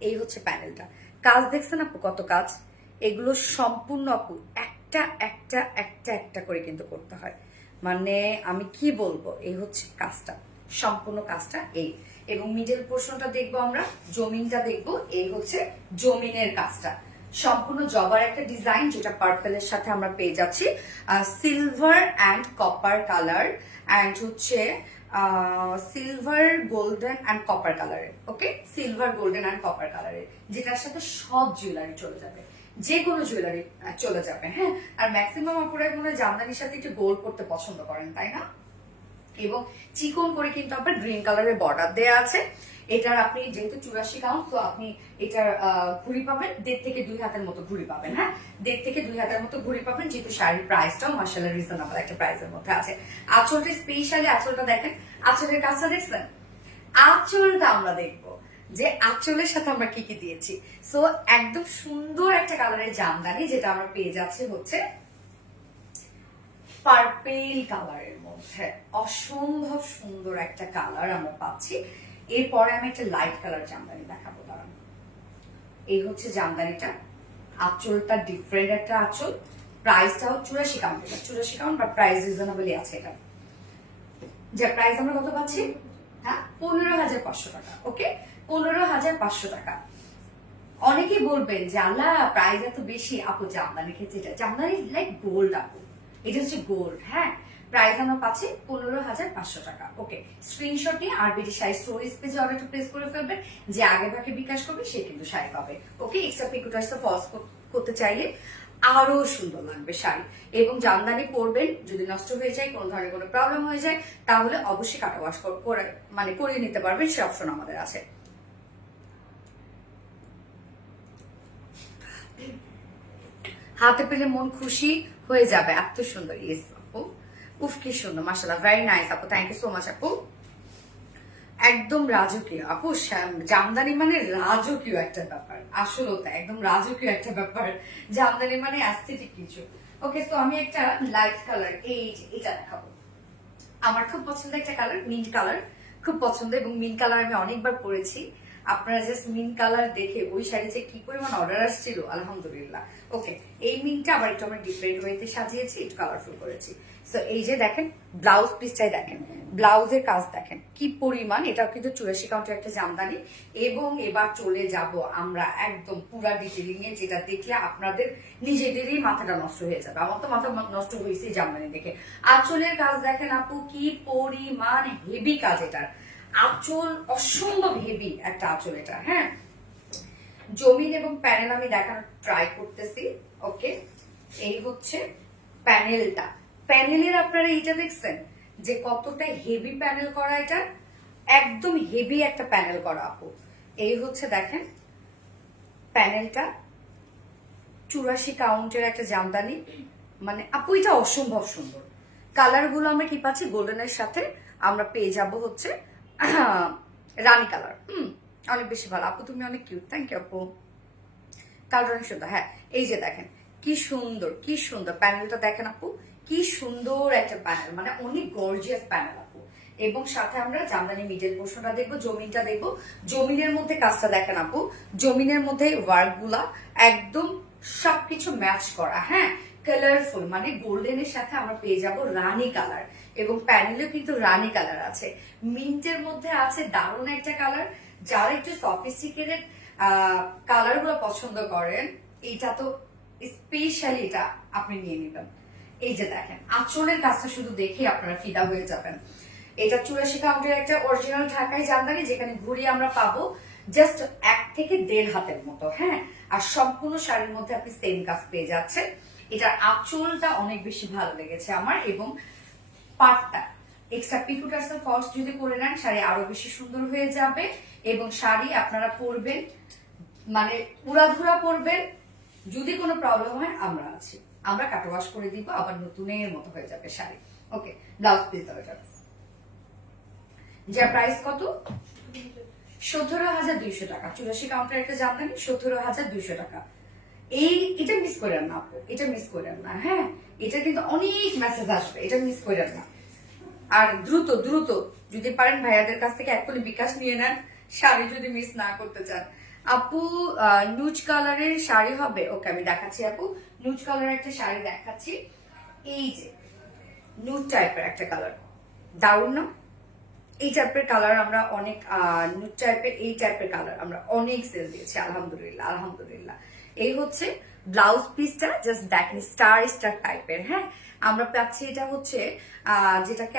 এই হচ্ছে প্যানেলটা, কাজ দেখছেন আপু কত কাজ? এগুলো সম্পূর্ণ আপু একটা একটা একটা একটা করে কিন্তু করতে হয়, মানে আমি কি বলবো, এই হচ্ছে কাজটা, সম্পূর্ণ কাজটা এই। এবং মিডল পোর্শনটা দেখবো আমরা, জমিনটা দেখবো, এই হচ্ছে জমিনের কাজটা। সম্পূর্ণ জবার একটা ডিজাইন, যেটা পার্পেলের সাথে আমরা পেয়ে যাচ্ছি silver and copper colour, and হচ্ছে সিলভার গোল্ডেন অ্যান্ড কপার কালারের। ওকে, সিলভার গোল্ডেন অ্যান্ড কপার কালারের, যেটার সাথে সব জুয়েলারি চলে যাবে, যে কোনো জুয়েলারি চলে যাবে। হ্যাঁ, আর ম্যাক্সিমাম আপুরা মনে হয় জামদানির সাথে একটু গোল্ড করতে পছন্দ করেন, তাই না? এবং চিকন করে কিন্তু আপনার গ্রিন কালারের বর্ডার দেয়া আছে। এটার আপনি যেহেতু 84 কাউন্ট, তো আপনি এটার ঘুড়ি পাবেন 1.5 থেকে 2 হাতের মতো ঘুড়ি পাবেন। হ্যাঁ, 1.5 থেকে 2 হাতের মতো ঘুড়ি পাবেন, যেহেতু শাড়ির প্রাইসটাও মার্শাল্লাহ রিজনেবল একটা প্রাইসের মধ্যে আছে। আঁচলটা স্পেশালি, আঁচলটা দেখেন, আঁচলের কাজটা দেখছেন? আঁচলটা আমরা দেখবো যে আঁচলের সাথে আমরা কি কি দিয়েছি। সো একদম সুন্দর একটা কালারের জামদানি, যেটা আমরা পেয়ে যাচ্ছি হচ্ছে পার্পেল কালারের মধ্যে। অসম্ভব সুন্দর একটা কালার আমরা পাচ্ছি। এরপরে আমি একটা লাইট কালার জামদানি দেখাবো, দাঁড়ান। এই হচ্ছে জামদানিটা, আঁচলটা ডিফারেন্ট একটা আঁচল। প্রাইসটাও 84 কাউন্ট, 84 কাউন্ট, বাট প্রাইস রিজনেবলই আছে এটা। যে প্রাইস আমরা কত পাচ্ছি? হ্যাঁ, 15,500 টাকা। ওকে, 15,500 টাকা। অনেকেই বলবেন যে আল্লাহ প্রাইস এত বেশি। আপু জামদানি ক্ষেত্রে এটা জামদানি লাইক গোল্ড আপু, এটা হচ্ছে গোল্ড। হ্যাঁ, প্রাইস আমরা পাচ্ছি 15,500 টাকা। ওকে, স্ক্রিনশট নিয়ে আরবিডি শাড়ি স্টোরেজ পেজে অর্ডারটা প্লেস করে ফেলবেন। যে আগে ভাগে বিকাশ করবে সে কিন্তু শাড়ি পাবে। ওকে, এক্সট্রা পিকুটার্স ফলস করতে চাইলে আরো সুন্দর লাগবে শাড়ি। এবং জামদানি পরবেন, যদি নষ্ট হয়ে যায়, কোনো ধরনের কোনো প্রবলেম হয়ে যায়, তাহলে অবশ্যই কাটা ওয়াশ করে মানে করিয়ে নিতে পারবেন, সে অপশন আমাদের আছে। হাতে পেলে মন খুশি হয়ে যাবে, এত সুন্দর। ইয়েস আপু, উফ কি সুন্দর, মাশাআল্লাহ, ভেরি নাইস আপু, থ্যাংক ইউ সো মাচ আপু। একদম রাজকীয় আপু, জামদানি মানে রাজকীয় একটা ব্যাপার, আসলে তাই, একদম রাজকীয় একটা ব্যাপার। জামদানি মানে অ্যাস্থেটিক কিছু। ওকে, তো আমি একটা লাইট কালার, এটা দেখাবো। আমার খুব পছন্দের একটা কালার, মিন্ট কালার, খুব পছন্দ। এবং মিন্ট কালার আমি অনেকবার পরেছি। আপনারা জাস্ট মিন্ট কালার দেখে ওই শাড়ি যে কি পরিমাণ অর্ডার আসছিল, আলহামদুলিল্লাহ। ওকে, এই মিন্টটা আবার একটু আমরা ডিফারেন্ট ওয়েতে সাজিয়েছি, একটু কালারফুল করেছি। সো এই যে দেখেন, ব্লাউজ পিসটাই দেখেন, ব্লাউজের কাজ দেখেন কি পরিমাণ। এটাও কিন্তু 84 কাউন্টের একটা জামদানি। এবং এবার চলে যাব আমরা একদম পুরা ডিটেলিং এ, যেটা দেখলে আপনাদের নিজেদেরই মাথাটা নষ্ট হয়ে যাবে। আমার তো মাথা নষ্ট হয়েছে জামদানি দেখে। আঁচলের কাজ দেখেন আপু, কি পরিমাণ হেভি কাজ এটার। আঁচল অসম্ভব হেভি একটা আঁচল এটা। হ্যাঁ, জমিন এবং প্যানেল আমি দেখানোর ট্রাই করতেছি। ওকে, এই হচ্ছে প্যানেলটা। প্যানেলের আপনারা এইটা দেখছেন যে কতটা হেভি প্যানেল করা, এটা একদম হেভি একটা প্যানেল করা আপু। এই হচ্ছে দেখেন প্যানেলটা, 84 কাউন্টের একটা জামদানি। মানে আপু এটা অসম্ভব সুন্দর। কালার গুলো আমরা কি পাচ্ছি, গোল্ডেনের সাথে আমরা পেয়ে যাব হচ্ছে রানী কালার। অনেক বেশি ভালো আপু, তুমি অনেক কিউট, থ্যাংক ইউ আপু। কালার অনেক সুন্দর। হ্যাঁ, এই যে দেখেন কি সুন্দর, কি সুন্দর প্যানেলটা দেখেন আপু, কি সুন্দর একটা প্যানেল, মানে অনেক গর্জিয়াস প্যানেল আপু। এবং সাথে আমরা জামদানি মিডল পোর্শনটা দেখবো, জমিনটা দেখবো। জমিনের মধ্যে কাজটা দেখেন আপু, জমিনের মধ্যে ওয়ার্ক গুলা একদম সবকিছু ম্যাচ করা। হ্যাঁ, কালারফুল, মানে গোল্ডেনের সাথে আমরা পেয়ে যাব রানী কালার। এবং প্যানেলেও কিন্তু রানী কালার আছে, মিন্টের মধ্যে আছে দারুণ একটা কালার। যারা একটু সফিস্টিকেটেড কালার গুলো পছন্দ করেন, এইটা তো স্পেশালি এটা আপনি নিয়ে নেবেন। এই যে দেখেন আঁচলের কাজটা শুধু দেখে আপনারা ফিদা হয়ে যাবেন। এটা 84 কাউন্টের একটা অরিজিনাল ঢাকাই জামদানি, যেখানে ঘুরি আমরা পাবো জাস্ট 1 থেকে 1.5 হাতের মতো। হ্যাঁ, আর সম্পূর্ণ শাড়ির মধ্যে আপনি সেম কাজ পেয়ে যাচ্ছেন। এটার আঁচলটা অনেক বেশি ভালো লেগেছে আমার। এবং পাটটা এক্সট্রা পিকুটার্স ফলস যদি করে নেন, শাড়ি আরো বেশি সুন্দর হয়ে যাবে। এবং শাড়ি আপনারা পরবেন, মানে উড়াধুরা পরবেন। যদি কোনো প্রবলেম হয় আমরা আছি, আমরা কাটা ওয়াশ করে দিব, আবার নতুনের মতো হয়ে যাবে শাড়ি। ওকে, ব্লাউজ পিস দেওয়া যাবে। যা প্রাইস কত? 17,200 টাকা। 84 কাউন্টার একটা জামদানি, 17,200 টাকা। এটা মিস করেন না আপু, এটা মিস করেন না। হ্যাঁ, এটা কিন্তু অনেক মেসেজ আসবে, এটা মিস করেন না। আর দ্রুত দ্রুত যদি পারেন ভাইয়াদের কাছ থেকে এখনই বিকাশ নিয়ে নেন, শাড়ি যদি মিস না করতে চান। আপু নুজ কালারের শাড়ি হবে? ওকে, আমি দেখাচ্ছি আপু, নুজ কালারের একটা শাড়ি দেখাচ্ছি। এই যে নুড টাইপের একটা কালার, দারুণ না? এই টাইপের কালার আমরা অনেক, নুড টাইপের এই টাইপের কালার আমরা অনেক সেল দিয়েছি, আলহামদুলিল্লাহ আলহামদুলিল্লাহ। এই হচ্ছে ব্লাউজ পিসটা, জাস্ট দেখেন স্টার স্টার টাইপের। হ্যাঁ, আমরা পাচ্ছি এটা হচ্ছে যেটাকে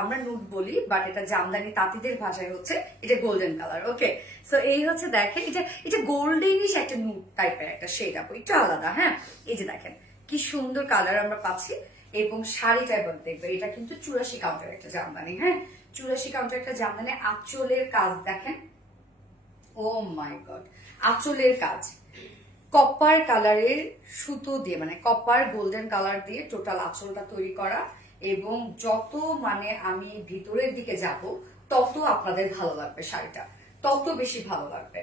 আমরা নুট বলি, বাট এটা জামদানি তাঁতিদের ভাষায় হচ্ছে এটা গোল্ডেন কালার। ওকে, সো এই হচ্ছে দেখেন এটা গোল্ডেনিশ একটা নুট টাইপের একটা শেড আপু, একটু আলাদা। হ্যাঁ, এই যে দেখেন কি সুন্দর কালার আমরা পাচ্ছি। এবং শাড়িটা এবার দেখবে, এটা কিন্তু 84 কাউন্টার একটা জামদানি। হ্যাঁ, 84 কাউন্টার একটা জামদানি। আঁচলের কাজ দেখেন, ও মাই গড, আঁচলের কাজ কপার কালারের সুতো দিয়ে, মানে কপার গোল্ডেন কালার দিয়ে টোটাল আঁচলটা তৈরি করা। এবং যত মানে আমি ভিতরের দিকে যাব তত আপনাদের ভালো লাগবে শাড়িটা, তত বেশি ভালো লাগবে।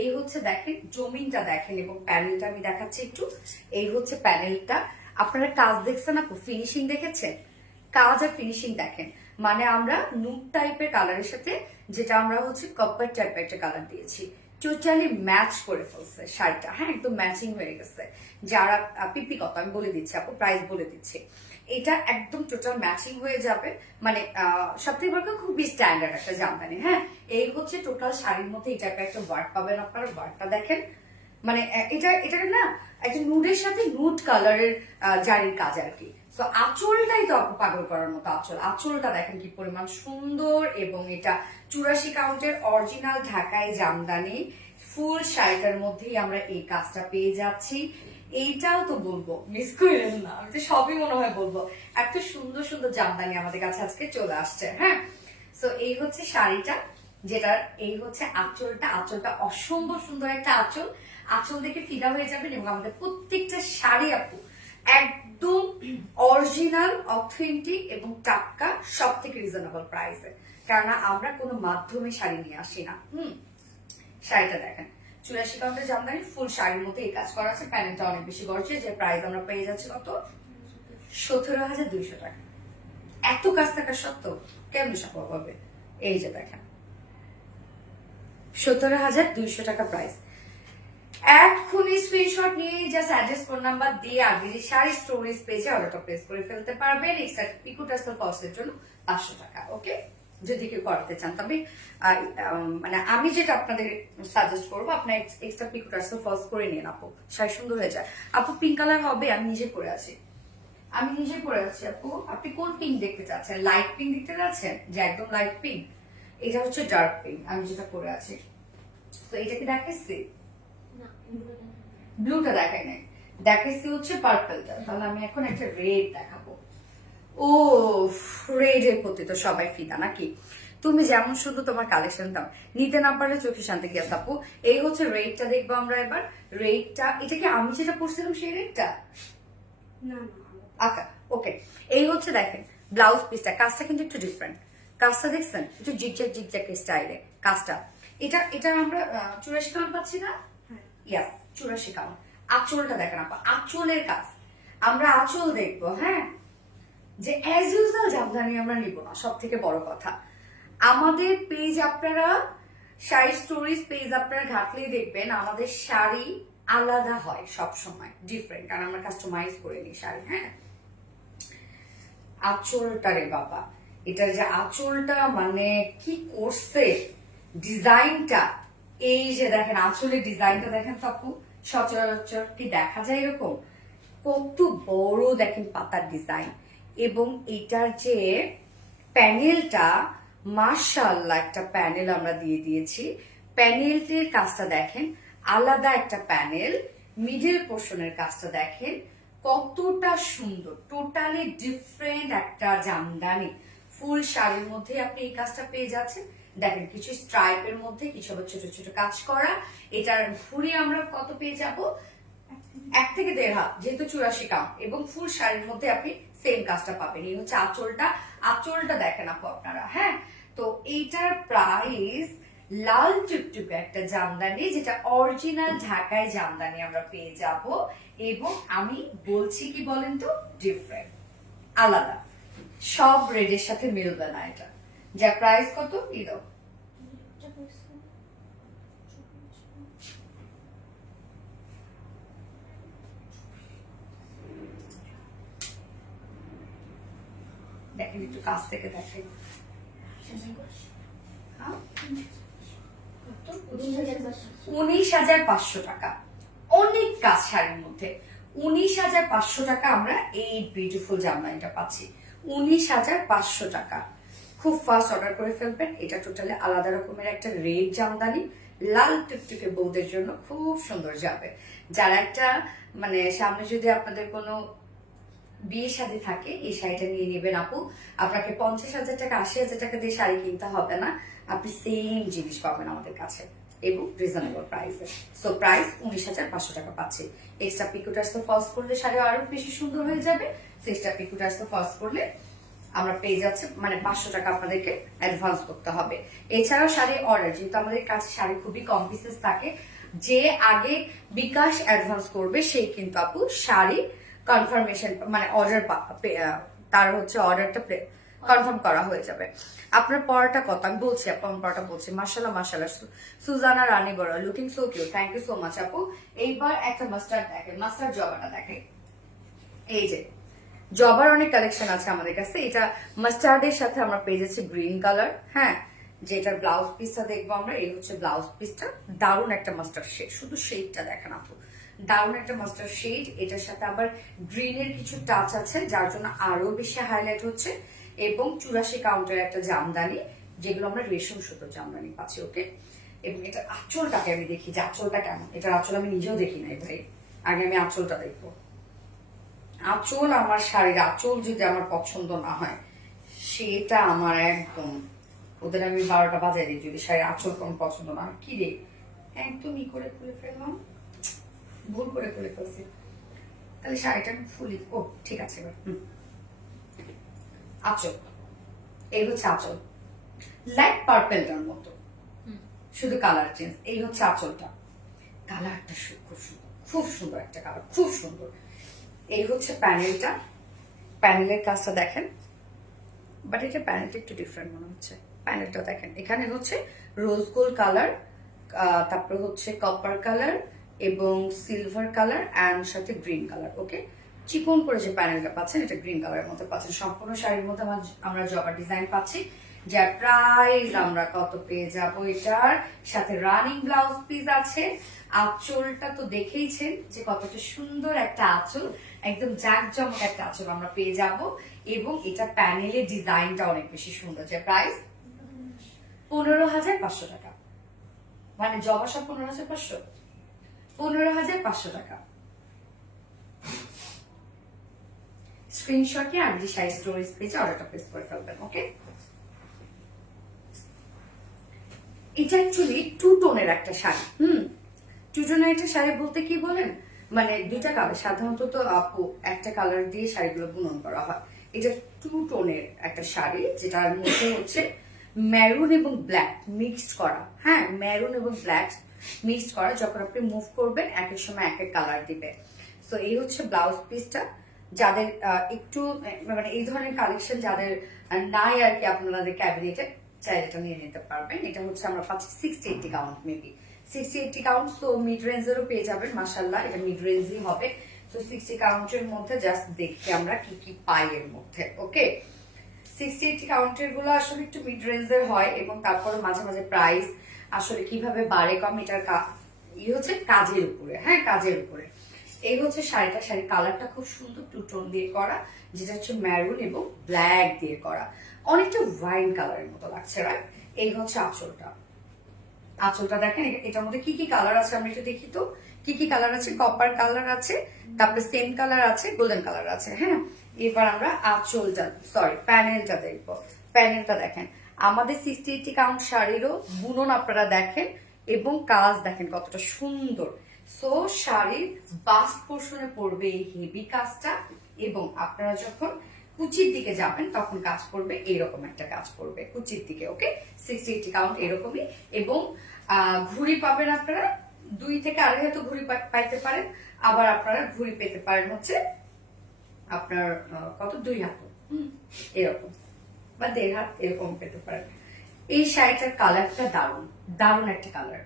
এই হচ্ছে দেখেন জমিনটা দেখেন, এবং প্যানেলটা আমি দেখাচ্ছি একটু। এই হচ্ছে প্যানেলটা, আপনারা কাজ দেখছেন আপু, ফিনিশিং দেখেছেন, কাজ আর ফিনিশিং দেখেন। মানে আমরা নুট টাইপের কালারের সাথে যেটা আমরা হচ্ছে কপার টাইপের একটা কালার দিয়েছি, টোটালি ম্যাচ করে ফেলছে শাড়িটা। হ্যাঁ, একদম ম্যাচিং হয়ে গেছে। যারা পিপি কত আমি বলে দিচ্ছি আপু, প্রাইস বলে দিচ্ছি, এটা একদম টোটাল ম্যাচিং হয়ে যাবে। মানে সবথেকে বড় কথা খুবই স্ট্যান্ডার্ড একটা জামদানি। হ্যাঁ, এই হচ্ছে টোটাল শাড়ির মধ্যে এই টাইপের একটা ওয়ার্ক পাবেন আপনারা। ওয়ার্কটা দেখেন, মানে এটা না একটা নুডের সাথে নুড কালারের জারির কাজ আর কি। তো আঁচলটাই তো আপু পাগল করার মতো আঁচল। আঁচলটা দেখেন কি পরিমাণ সুন্দর। এবং এটা 84 কাউন্টের অরিজিনাল ঢাকাই জামদানি, ফুল শাড়িটার মধ্যেই আমরা এই কাজটা পেয়ে যাচ্ছি। এইটাও তো বলবো, মিস করেন না, আমি তো সবই মনে হয় বলবো। এত সুন্দর সুন্দর জামদানি আমাদের কাছে আজকে চলে আসছে। হ্যাঁ, তো এই হচ্ছে শাড়িটা, যেটার এই হচ্ছে আঁচলটা। আঁচলটা অসম্ভব সুন্দর একটা আঁচল। আঁচল দেখে ফিদা হয়ে যাবেন। এবং আমাদের প্রত্যেকটা শাড়ি আপু একদম অরিজিনাল, অথেন্টিক এবং টাটকা, সব থেকে রিজনেবল প্রাইসে। কারণ আমরা কোনো মাধ্যমে শাড়ি নিয়ে আসি না। শাড়িটা দেখেন 84 কাউন্টের জামদানি, ফুল শাড়ির মধ্যে এই কাজ করা আছে। প্যানেলটা অনেক বেশি গর্জিয়াস, যে প্রাইস আমরা পেয়ে যাচ্ছি কত, 17,200 টাকা। এত কাজ থাকা সত্ত্বেও কেমন সম্ভব হবে? এই যে দেখেন 17,200 টাকা প্রাইস। এক্ষুনি স্ক্রিনশট নিয়ে জাস্ট অ্যাড্রেস, ফোন নাম্বার দিয়ে আগে শাড়ি স্টোরেজ পেজে অর্ডারটা প্লেস করে ফেলতে পারবেন। এক্সট্রা পিকো টাসেল কস্টের জন্য 500 টাকা। ওকে, যদি কেউ করাতে চান। তবে মানে আমি যেটা আপনাদের সাজেস্ট করবো, আপনার এক্সট্রা পিকো টাসেল ফলস করে নিন আপু, শাড়ি সুন্দর হয়ে যায়। আপু পিঙ্ক কালার হবে, আমি নিজে পরে আছি আপু। আপনি কোন পিঙ্ক দেখতে চাচ্ছেন? লাইট পিঙ্ক দেখতে চাচ্ছেন, যে একদম লাইট পিঙ্ক? এটা হচ্ছে ডার্ক পিঙ্ক, আমি যেটা পরে আছি। তো এটা কি দেখাচ্ছি? ব্লুটা দেখাই নাই, দেখাচ্ছি হচ্ছে পার্পলটা। তাহলে আমি এখন একটা রেড দেখাবো। ও, রেড এর প্রতি তো সবাই ফিদা নাকি? তুমি যেমন শুধু তোমার কালেকশন দাও, নিতে না পারলে চোখে শান্তি গিয়ে আপু। এই হচ্ছে রেডটা দেখবো আমরা এবার। রেডটা, এটা কি আমি যেটা পড়ছিলাম সেই রেডটা? না, আচ্ছা, ওকে। এই হচ্ছে দেখেন ব্লাউজ পিসটা, কাজটা কিন্তু একটু ডিফারেন্ট। কাজটা দেখছেন, একটু জিগজ্যাগ জিগজ্যাগ স্টাইলে কাজটা। এটা আমরা 84 কাউন্ট পাচ্ছি না? ইয়াস, 84 কাউন্ট। আঁচলটা দেখেন আপা, আঁচলের কাজ। আমরা আঁচল দেখবো। হ্যাঁ, যে অ্যাজ ইউজুয়াল জামদানি আমরা নিব না, সব থেকে বড় কথা। আমাদের পেজ আপনারা, শাড়ি স্টোরিজ পেজ আপনারা ঘাটলেই দেখবেন আমাদের শাড়ি আলাদা হয়, সব সময় ডিফারেন্ট, কারণ আমরা কাস্টমাইজ করে নিই শাড়ি। হ্যাঁ, আঁচলটা রে বাবা, এটার যে আঁচলটা মানে কি করছে ডিজাইনটা। এই যে দেখেন আঁচলের ডিজাইনটা দেখেন তো আপু, সচরাচর কি দেখা যায় এরকম? কত বড় দেখেন পাতার ডিজাইন। এবং এটার যে প্যানেলটা, মাশাআল্লাহ একটা প্যানেল আমরা দিয়ে দিয়েছি। প্যানেলটির কাজটা দেখেন, আলাদা একটা প্যানেল। মিডল পোর্শনের কাজটা দেখেন কতটা সুন্দর, টোটালি ডিফারেন্ট একটা জামদানি। ফুল শাড়ির মধ্যে আপনি এই কাজটা পেয়ে যাচ্ছেন। দেখেন কিছু স্ট্রাইপের মধ্যে কিছু আবার ছোট ছোট কাজ করা। এটার ঘুরে আমরা কত পেয়ে যাব, 1 থেকে 1.5 হাত, যেহেতু 84 কাউন্ট। এবং ফুল শাড়ির মধ্যে আপনি সেম কাজটা পাবেন। এই হচ্ছে আঁচলটা। আঁচলটা দেখেন আপু আপনারা। হ্যাঁ, তো এইটার প্রাইস লাল টুকটুকে একটা জামদানি, যেটা অরিজিনাল ঢাকায় জামদানি আমরা পেয়ে যাব। এবং আমি বলছি কি বলেন তো, ডিফারেন্ট, আলাদা, সব রেডের সাথে মিলবে না এটা। যা প্রাইস কত কি দাও, দেখেন একটু কাছ থেকে দেখেন। 19,500 টাকা, অনেক কাজ শাড়ির মধ্যে 19,500 টাকা আমরা এই বিউটিফুল জামদানিটা পাচ্ছি। 19,500 টাকা। খুব ফাস্ট অর্ডার করে ফেলবেন। এটা টোটালি আলাদা রকমের একটা রেড জামদানি, লাল টুকটুকে বউদের জন্য খুব সুন্দর যাবে। যারা একটা মানে সামনে যদি আপনাদের কোনো বিয়ে শাদী থাকে, এই শাড়িটা নিয়ে নেবেন আপু। আপনাকে 50,000 টাকা 80,000 টাকা দিয়ে শাড়ি কিনতে হবে না, আপনি সেম জিনিস পাবেন আমাদের কাছে এবং রিজনেবল প্রাইসে। সো প্রাইস 19,500 টাকা পাচ্ছে। এক্সট্রা পিকুটার্স তো ফলস করলে শাড়ি আরো বেশি সুন্দর হয়ে যাবে। এক্সট্রা পিকুটার্স তো ফলস করলে আমরা পেয়ে যাচ্ছি মানে 500 টাকা আপনাদেরকে অ্যাডভান্স করতে হবে। এছাড়াও শাড়ি অর্ডার, যেহেতু আমাদের কাছে শাড়ি খুবই কম পিসেস থাকে, যে আগে বিকাশ অ্যাডভান্স করবে সেই কিন্তু আপু শাড়ি কনফার্মেশন মানে অর্ডার তার হচ্ছে অর্ডারটা কনফার্ম করা হয়ে যাবে। আপনার পড়াটা কত আমি বলছি, আপনার পড়াটা বলছি। মাশাআল্লাহ মাশাআল্লাহ, সুজানা রানী বড়, looking so cute, thank you so much আপু। এইবার একটা মাস্টার্ড দেখেন, মাস্টার্ড জবাটা দেখেন। এই যে জবার অনেক কালেকশন আছে আমাদের কাছে। এটা মাস্টার্ডের সাথে আমরা পেয়ে যাচ্ছি গ্রিন কালার। হ্যাঁ, যেটার ব্লাউজ পিসটা দেখবো আমরা, এই হচ্ছে ব্লাউজ পিসটা। দারুণ একটা মাস্টার্ড শেড, শুধু শেডটা দেখেন আপু, দারুণ একটা মাস্টার্ড শেড। এটার সাথে আবার গ্রিনের কিছু টাচ আছে, যার জন্য আরো বেশি হাইলাইট হচ্ছে। এবং 84 কাউন্টের একটা জামদানি, যেগুলো আমরা রেশম সুতোর জামদানি পাচ্ছি। ওকে, এবং এটা আঁচলটাকে আমি দেখি যে আঁচলটা কেমন। এটার আঁচল আমি নিজেও দেখি নাই ভাই, আগে আমি আঁচলটা দেখবো। আঁচল, আমার শাড়ির আঁচল যদি আমার পছন্দ না হয়, সেটা আমার একদম ওদের আমি 12টা বাজাই দিই যদি শাড়ির আঁচল কোন পছন্দ না হয়। কি রে, একদম ই করে খুলে ফেললাম, ভুল করে খুলে ফেলছি। তাহলে শাড়িটা আমি ফুলি, ও ঠিক আছে। আঁচল, এই হচ্ছে আঁচল, লাইট পার্পেলটার মতো, শুধু কালার চেঞ্জ। এই হচ্ছে আঁচলটা, কালারটা খুব সুন্দর, খুব সুন্দর একটা কালার, খুব সুন্দর। এই হচ্ছে প্যানেলটা, প্যানেলের কাজটা দেখেন, বাট এটা প্যানেলটা একটু ডিফারেন্ট মনে হচ্ছে। প্যানেলটা দেখেন, এখানে হচ্ছে রোজ গোল্ড কালার, তারপর হচ্ছে কপার কালার এবং সিলভার কালার অ্যান্ড সাথে গ্রিন কালার। ওকে, চিকন করে যে প্যানেলটা পাচ্ছেন এটা গ্রিন কালারের মধ্যে পাচ্ছেন। সম্পূর্ণ শাড়ির মধ্যে আমরা জবা ডিজাইন পাচ্ছি, যার প্রাইস আমরা কত পেয়ে যাব। এটার সাথে রানিং ব্লাউজ পিস আছে। আঁচলটা তো দেখেইছেন যে কতটা সুন্দর একটা আঁচল, একদম জাঁকজমক একটা আঁচল আমরা পেয়ে যাব। এবং এটা প্যানেলের ডিজাইনটা অনেক বেশি সুন্দর, যে প্রাইস 15,500 টাকা। মানে জবা সব 15,500, 15,500 টাকা। স্ক্রিনশট নিয়ে আমি যে শাড়ি স্টোরেজ পেজে অর্ডারটা প্লেস করে ফেলবেন। ওকে, এটা অ্যাকচুয়ালি টু টোনের একটা শাড়ি। টু টোনের একটা শাড়ি বলতে কি বলেন, মানে দুইটা কালার, সাধারণত তো আপু একটা কালার দিয়ে শাড়িগুলো বুনন করা হয়। এটা টু টোনের একটা শাড়ি, যেটার মধ্যে হচ্ছে মেরুন এবং ব্ল্যাক মিক্সড করা। হ্যাঁ, মেরুন এবং ব্ল্যাক মিক্সড করা। যখন আপনি মুভ করবেন এক এক সময় এক এক কালার দিবে। তো এই হচ্ছে ব্লাউজ পিসটা। যাদের একটু মানে এই ধরনের কালেকশন যাদের নাই আর কি আপনাদের ক্যাবিনেটে, চাইলে এটা নিয়ে নিতে পারবেন। এটা হচ্ছে আমরা পাচ্ছি 60-80 কাউন্ট, মেবি 60-80 কাউন্ট। তো মিড রেঞ্জেরও পেয়ে যাবেন, মাশাআল্লাহ এটা মিড রেঞ্জই হবে। তো 60 কাউন্টের মধ্যে জাস্ট দেখি আমরা কি কি পাই এর মধ্যে। ওকে, 60-80 কাউন্টের গুলো আসলে একটু মিড রেঞ্জের হয়, এবং তারপরে মাঝে মাঝে প্রাইস আসলে কিভাবে বাড়ে কম, এটার হচ্ছে কাজের উপরে। হ্যাঁ, কাজের উপরে। এই হচ্ছে শাড়িটা, শাড়ির কালারটা খুব সুন্দর, টু টোন দিয়ে করা, যেটা হচ্ছে ম্যারুন এবং ব্ল্যাক দিয়ে করা, অনেকটা ওয়াইন কালারের মতো লাগছে, রাইট? এই হচ্ছে আঁচলটা। আঁচলটা দেখেন, এটার মধ্যে কি কি কালার আছে আমরা একটু দেখি তো। কি কি কালার আছে, কপার কালার আছে, তারপরে সেম কালার আছে, গোল্ডেন কালার আছে। হ্যাঁ, এবার আমরা আঁচলটা প্যানেলটা দেখবো। প্যানেলটা দেখেন, আমাদের 60-80 কাউন্ট শাড়িরও বুনন আপনারা দেখেন এবং কাজ দেখেন কতটা সুন্দর। সো শাড়ির বাস্ট পোর্শনে পড়বে এই হেভি কাজটা, এবং আপনারা যখন কুচির দিকে যাবেন তখন কাজ করবে এইরকম একটা কাজ করবে কুচির দিকে। ওকে, 60-80 কাউন্ট এরকমই। এবং ঘুড়ি পাবেন আপনারা 2 থেকে 2.5 হাত ঘুড়ি পাইতে পারেন, আবার আপনারা ঘুড়ি পেতে পারেন হচ্ছে আপনার কত 2 হাত এরকম, বা 1.5 হাত এরকম পেতে পারেন। এই শাড়িটার কালারটা দারুণ, দারুণ একটা কালার।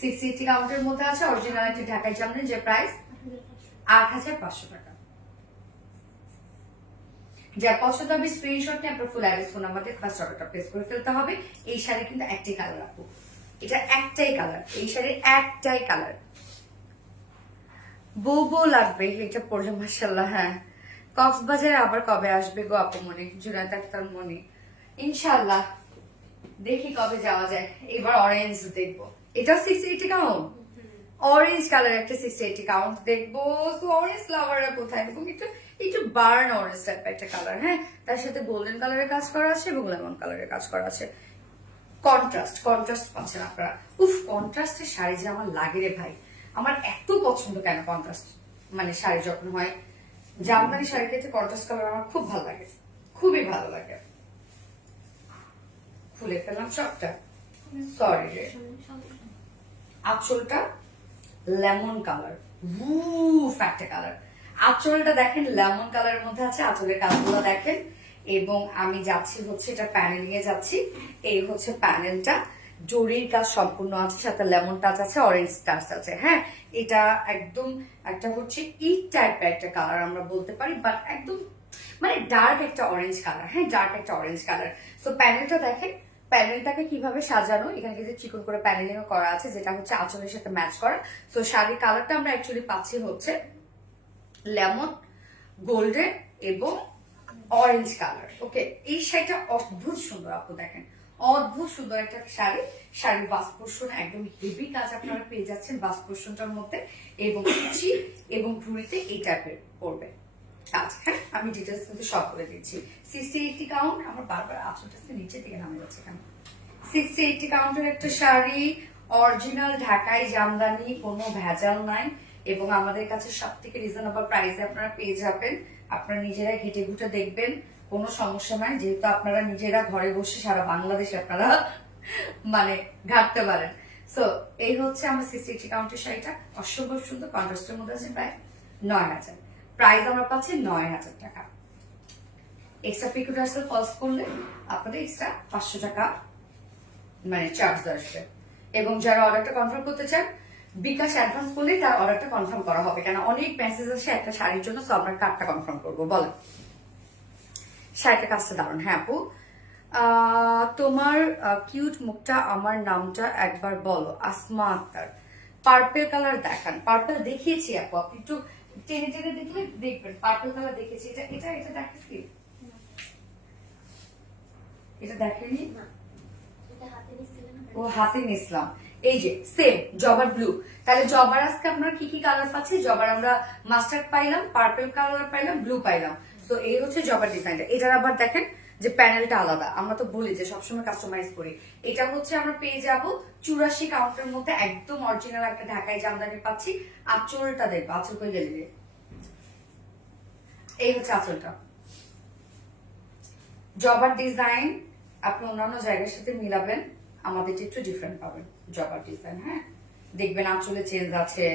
60-80 কাউন্টের মধ্যে আছে। অরিজিনাল একটা ঢাকাই জামদানি, যে প্রাইস 8,500 টাকা। যার পছন্দ হবে স্ক্রিনশট নিয়ে আপনার ফুল অ্যাড্রেস ফোন নাম্বার দিয়ে ফার্স্ট অর্ডারটা প্লেস করে ফেলতে হবে। এই শাড়ি কিন্তু একটাই কালার আপু, এটা একটাই কালার, এই শাড়ির একটাই কালার। বউ বউ লাগবে এটা পড়লে মাসাল্লাহ। হ্যাঁ, কক্সবাজার আবার কবে আসবে গো আপু মনি, জুনায়েদ আক্তার মনি? ইনশাল্লাহ দেখি কবে যাওয়া যায়। এবার অরেঞ্জ দেখবো, এটাও 680 কাউন্ট, অরেঞ্জ কালার একটা 680 কাউন্ট দেখবো। তো অরেঞ্জ লাভাররা কোথায়, এবং একটু একটু বার্ন অরেঞ্জ টাইপ একটা কালার। হ্যাঁ, তার সাথে গোল্ডেন কালারের কাজ করা আছে এবং লেমন কালারের কাজ করা আছে। কন্ট্রাস্ট কন্ট্রাস্ট পাচ্ছেন আপনারা। উফ, কন্ট্রাস্টের শাড়ি যে আমার লাগে রে ভাই, আমার এত পছন্দ কেন কন্ট্রাস্ট মানে শাড়ি যখন হয়, জামদানি শাড়ি ক্ষেত্রে কন্ট্রাস্ট কালার আমার খুব ভালো লাগে, খুবই ভালো লাগে। খুলে ফেললাম সবটা, সরি রে। আঁচলটা লেমন কালার, একটা কালার। আঁচলটা দেখেন লেমন কালারের মধ্যে আছে, আঁচলের কাজগুলো দেখেন। এবং আমি যাচ্ছি হচ্ছে এটা প্যানেল নিয়ে যাচ্ছি। এই হচ্ছে প্যানেলটা, জরির কাজ সম্পূর্ণ আছে, সাথে লেমন টাচ আছে, অরেঞ্জ টাচ আছে। হ্যাঁ, এটা একদম একটা হচ্ছে ইট টাইপের একটা কালার আমরা বলতে পারি, বাট একদম মানে ডার্ক একটা অরেঞ্জ কালার। হ্যাঁ, ডার্ক একটা অরেঞ্জ কালার। সো প্যানেলটা দেখেন, প্যানেলটাকে কিভাবে সাজানো, এখানে কিন্তু চিকন করে প্যানেলিং করা আছে, যেটা হচ্ছে আঁচলের সাথে ম্যাচ করা। তো শাড়ির কালারটা আমরা অ্যাকচুয়ালি পাচ্ছি হচ্ছে লেমন, গোল্ডেন এবং অরেঞ্জ কালার। ওকে, এই শাড়িটা অদ্ভুত সুন্দর আপু, দেখেন অদ্ভুত সুন্দর একটা শাড়ি। শাড়ির বাস পোর্শন একদম হেভি কাজ আপনারা পেয়ে যাচ্ছেন বাস পোর্শনটার মধ্যে, এবং কুচি এবং ভুঁড়িতে এই টাইপের পড়বে কাজ। হ্যাঁ, আমি ডিটেলস কিন্তু সব করে দিচ্ছি। 60-80 কাউন্ট, আমার বারবার আঁচলটা নিচে থেকে নামে যাচ্ছে কেন। 60-80 কাউন্টের একটা শাড়ি, অরিজিনাল ঢাকাই জামদানি, কোনো ভেজাল নাই, এবং আমাদের কাছে সব থেকে রিজনেবল প্রাইসে আপনারা পেয়ে যাবেন। আপনারা নিজেরা ঘেটে ঘুটে দেখবেন, কোনো সমস্যা নাই, যেহেতু আপনারা নিজেরা ঘরে বসে সারা বাংলাদেশে আপনারা মানে ঘাটতে পারেন। সো এই হচ্ছে আমার 60-80 কাউন্টের শাড়িটা, অসম্ভব সুন্দর। কন্ট্রাস্টের মধ্যে আছে প্রায় 9,000, প্রাইস আমরা পাচ্ছি 9,000 টাকা। এক্সট্রা পিকো টার্সেল ফলস করলে আপনাদের এক্সট্রা 500 টাকা মানে চার্জ আসবে। এবং যারা অর্ডারটা কনফার্ম করতে চান, বিকাশ অ্যাডভান্স করলে তার অর্ডারটা কনফার্ম করা হবে, কেন অনেক মেসেজ আসে একটা শাড়ির জন্য। সো আমরা কার্ডটা কনফার্ম করবো। বলেন, শাড়িটা কাজটা দারুন। হ্যাঁ আপু, তোমার কিউট মুখটা, আমার নামটা একবার বলো। আসমা আক্তার। পার্পেল কালার দেখান। পার্পেল দেখিয়েছি আপু, আপনি একটু টেনে টেনে দেখলে দেখবেন। পার্পেল কালার দেখেছি, এটা এটা এটা দেখেছি, এটা দেখেনি? ও হাতে নিছিলাম। এই যে সেম জবার ব্লু। তাহলে জবার আজকে আমরা কি কি কালার পাচ্ছি? জবার আমরা মাস্টার্ড পাইলাম, পার্পল কালার পাইলাম, ব্লু পাইলাম। তো এই হচ্ছে জবার ডিজাইনটা। এটার আবার দেখেন যে প্যানেলটা আলাদা, আমরা তো বলি যে সবসময় কাস্টমাইজ করি। এটা হচ্ছে আমরা পেয়ে যাব 84 কাউন্টের মধ্যে, একদম অরিজিনাল একটা ঢাকাই জামদানি পাচ্ছি। আঁচলটা দেখবো, আঁচল করে গেলে এই হচ্ছে আঁচলটা। জবার ডিজাইন আপনি অন্যান্য জায়গার সাথে মিলাবেন, আমাদের একটু ডিফারেন্ট পাবেন জবার ডিজাইন। হ্যাঁ, দেখবেন আঁচলে চেঞ্জ আছে,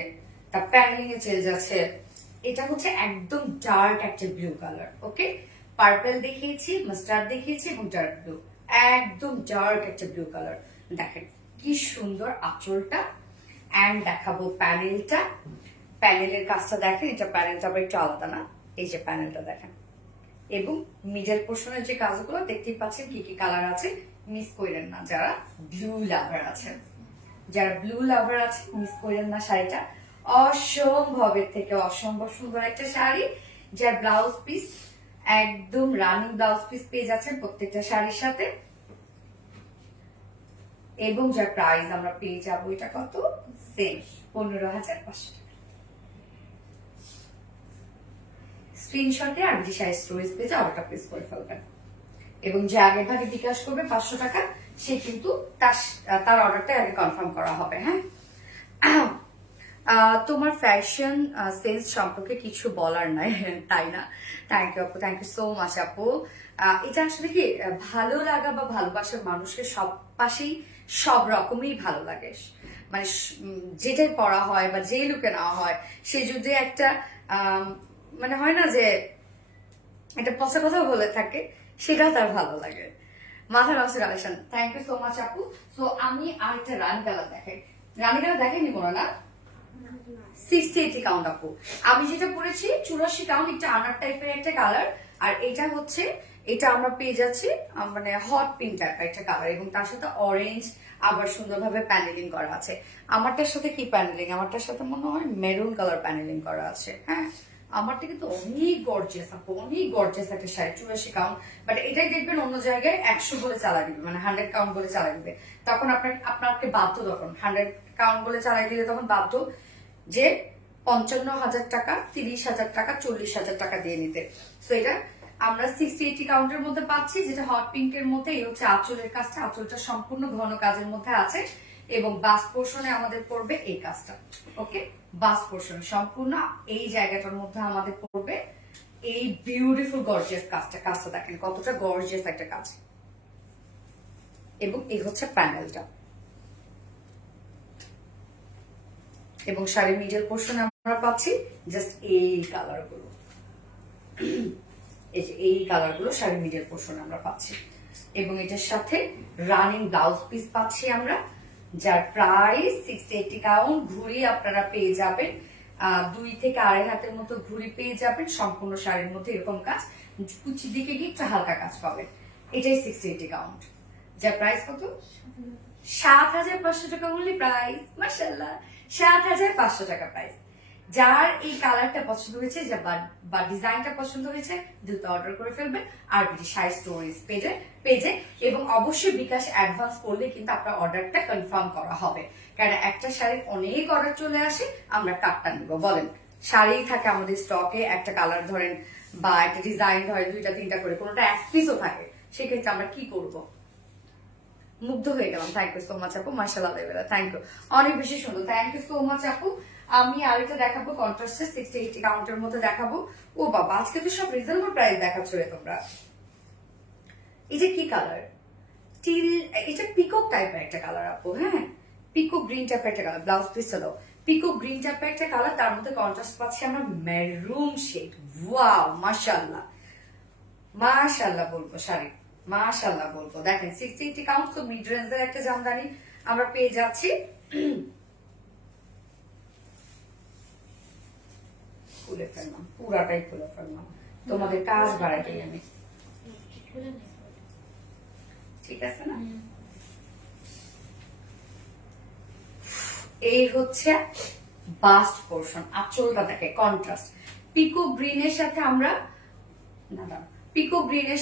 তার প্যানেলিং এ চেঞ্জ আছে। এটা হচ্ছে একদম ডার্ক একটা ব্লু কালার। ওকে, পার্পল দেখিয়েছি, মাস্টার্ড দেখিয়েছি এবং ডার্ক ব্লু, একদম ডার্ক একটা ব্লু কালার। দেখেন কি সুন্দর আঁচলটা, এন্ড দেখাবো প্যানেলটা। প্যানেলের কাজটা দেখেন, এটা প্যানেলটা আবার একটু আলাদা না, এই যে প্যানেলটা দেখেন। এবং মিডল পোর্শনের যে কাজগুলো দেখতেই পাচ্ছেন কি কি কালার আছে, মিস করেন না যারা ব্লু লাভার আছেন। যারা ব্লু লাভার আছে মিস করেন না শাড়িটা, অসম্ভবের থেকে অসম্ভব সুন্দর একটা শাড়ি, যার ব্লাউজ পিস একদম রানিং ব্লাউজ পিস পেয়ে যাচ্ছেন প্রত্যেকটা শাড়ির সাথে। এবং যার প্রাইস আমরা পেয়ে যাবো এটা কত, সেম 15,500 টাকা। স্ক্রিনশটে আর শাড়ি স্টোরেজ পেজে অর্ডারটা প্লেস করে ফেলবেন, এবং যে আগের ভাগে বিকাশ করবে 500 টাকা, সে কিন্তু তার অর্ডারটা আগে কনফার্ম করা হবে। হ্যাঁ, তোমার ফ্যাশন সেন্স সম্পর্কে কিছু বলার নাই, তাই না? থ্যাংক ইউ আপু, থ্যাংক ইউ সো মাচ আপু। এটা আসলে কি ভালো লাগা বা ভালোবাসার মানুষকে সব পাশেই সব রকমই ভালো লাগে, মানে যেটাই পড়া হয় বা যেই লুকে নেওয়া হয়, সে যদি একটা মানে হয় না যে একটা পচা কথা বলে থাকে, সেটাও তার ভালো লাগে। মাথা নষ্ট আলেশন, থ্যাংক ইউ সো মাচ আপু। সো আমি আরেকটা রানী কালার দেখাই। রানী কালার দেখাইনি কোনো না, 60-80 কাউন্ট আপু। আমি যেটা পরেছি 84 কাউন্ট, একটা আনার টাইপের একটা কালার। আর এটা হচ্ছে এটা আমরা পেয়ে যাচ্ছি মানে হট পিঙ্ক টাইপের একটা কালার, এবং তার সাথে অরেঞ্জ আবার সুন্দরভাবে প্যানেলিং করা আছে। আমারটার সাথে কি প্যানেলিং, আমারটার সাথে মনে হয় মেরুন কালার প্যানেলিং করা আছে। হ্যাঁ, আমারটা কিন্তু অনেক গর্জিয়াস আপু, অনেক গর্জিয়াস একটা শাড়ি, 84 কাউন্ট। বাট এটাই দেখবেন অন্য জায়গায় 100 বলে চালা দিবে, মানে 100 কাউন্ট বলে চালা দিবে, তখন আপনাকে বাধ্য, তখন 100 কাউন্ট বলে চালাই দিলে তখন বাধ্য যে 55,000 টাকা, 30,000 টাকা, 40,000 টাকা দিয়ে নিতে। সো এটা আমরা 60-80 কাউন্টের মধ্যে পাচ্ছি, যেটা হট পিঙ্কের মধ্যে। এই হচ্ছে আঁচলের কাজটা, আঁচলটা সম্পূর্ণ ঘন কাজের মধ্যে আছে, এবং বাস পোর্শনে আমাদের পড়বে এই কাজটা। ওকে, বাস পোর্শন সম্পূর্ণ এই জায়গাটার মধ্যে আমাদের পড়বে এই বিউটিফুল গর্জিয়াস কাজটা। কাজটা দেখেন কতটা গর্জিয়াস একটা কাজ, এবং এই হচ্ছে প্যানেলটা। এবং শাড়ির মিডল পোর্শনে আমরা পাচ্ছি জাস্ট এই কালার গুলো, এই কালার গুলো শাড়ির মিডল পোর্শনে আমরা পাচ্ছি। এবং এটার সাথে রানিং ব্লাউজ পিস পাচ্ছি আমরা, যার প্রাইস 60-80 কাউন্ট। ঘুড়ি আপনারা পেয়ে যাবেন 2 থেকে 2.5 হাতের মতো ঘুড়ি পেয়ে যাবেন, সম্পূর্ণ শাড়ির মধ্যে এরকম কাজ, কুচির দিকে গিয়ে একটু হালকা কাজ পাবেন। এটাই 60-80 কাউন্ট, যার প্রাইস কত? 7,500 টাকা অনলি প্রাইস। মাশাআল্লাহ, 7,500 টাকা প্রাইস। যার এই কালারটা পছন্দ হয়েছে বা ডিজাইনটা পছন্দ হয়েছে, দ্রুত অর্ডার করে ফেলবেন আরবিডি শাড়ি স্টোরিজ পেজে। এবং অবশ্যই বিকাশ অ্যাডভান্স করলে কিন্তু আপনার অর্ডারটা কনফার্ম করা হবে, কারণ একটা শাড়ির অনেক অর্ডার চলে আসে, আমরা কাটটা নিব। বলেন, শাড়ি থাকে আমাদের স্টকে, একটা কালার ধরেন বা একটা ডিজাইন ধরেন 2-3টা করে, কোনোটা এক পিসও থাকে, সেক্ষেত্রে আমরা কি করব? মুগ্ধ হয়ে গেলাম। থ্যাংক ইউ সো মাচ আপু, মাশাআল্লাহ, থ্যাংক ইউ, অনেক বেশি সুন্দর, থ্যাংক ইউ সো মাচ আপু। আমি আরেকটা দেখাবো কন্ট্রাস্টে 60-80 কাউন্টের মধ্যে দেখাবো। ও বাবা, আজকে তো সব রিজনেবল প্রাইস দেখাচ্ছ রে তোমরা। এই যে কি কালার, এটা পিকক টাইপের একটা কালার আপু। হ্যাঁ, পিকক গ্রিন টাইপের একটা কালার, ব্লাউজ পিসটা দাও। পিকক গ্রিন টাইপের একটা কালার, তার মধ্যে কন্ট্রাস্ট পাচ্ছি আমরা মেরুন শেড। ওয়াও, মাশাআল্লাহ, মাশাআল্লাহ বলবো শাড়ি, মাশাআল্লাহ বলবো। দেখেন 60-80 কাউন্ট, তো মিড রেঞ্জের একটা জামদানি আমরা পেয়ে যাচ্ছি। খুলে ফেললাম, পুরাটাই খুলে ফেললাম, তোমাদের কাজ বাড়াই আমি, ঠিক আছে না? এই হচ্ছে বাস্ট পোর্শন, আঁচলটা দেখে কন্ট্রাস্ট পিকো গ্রিনের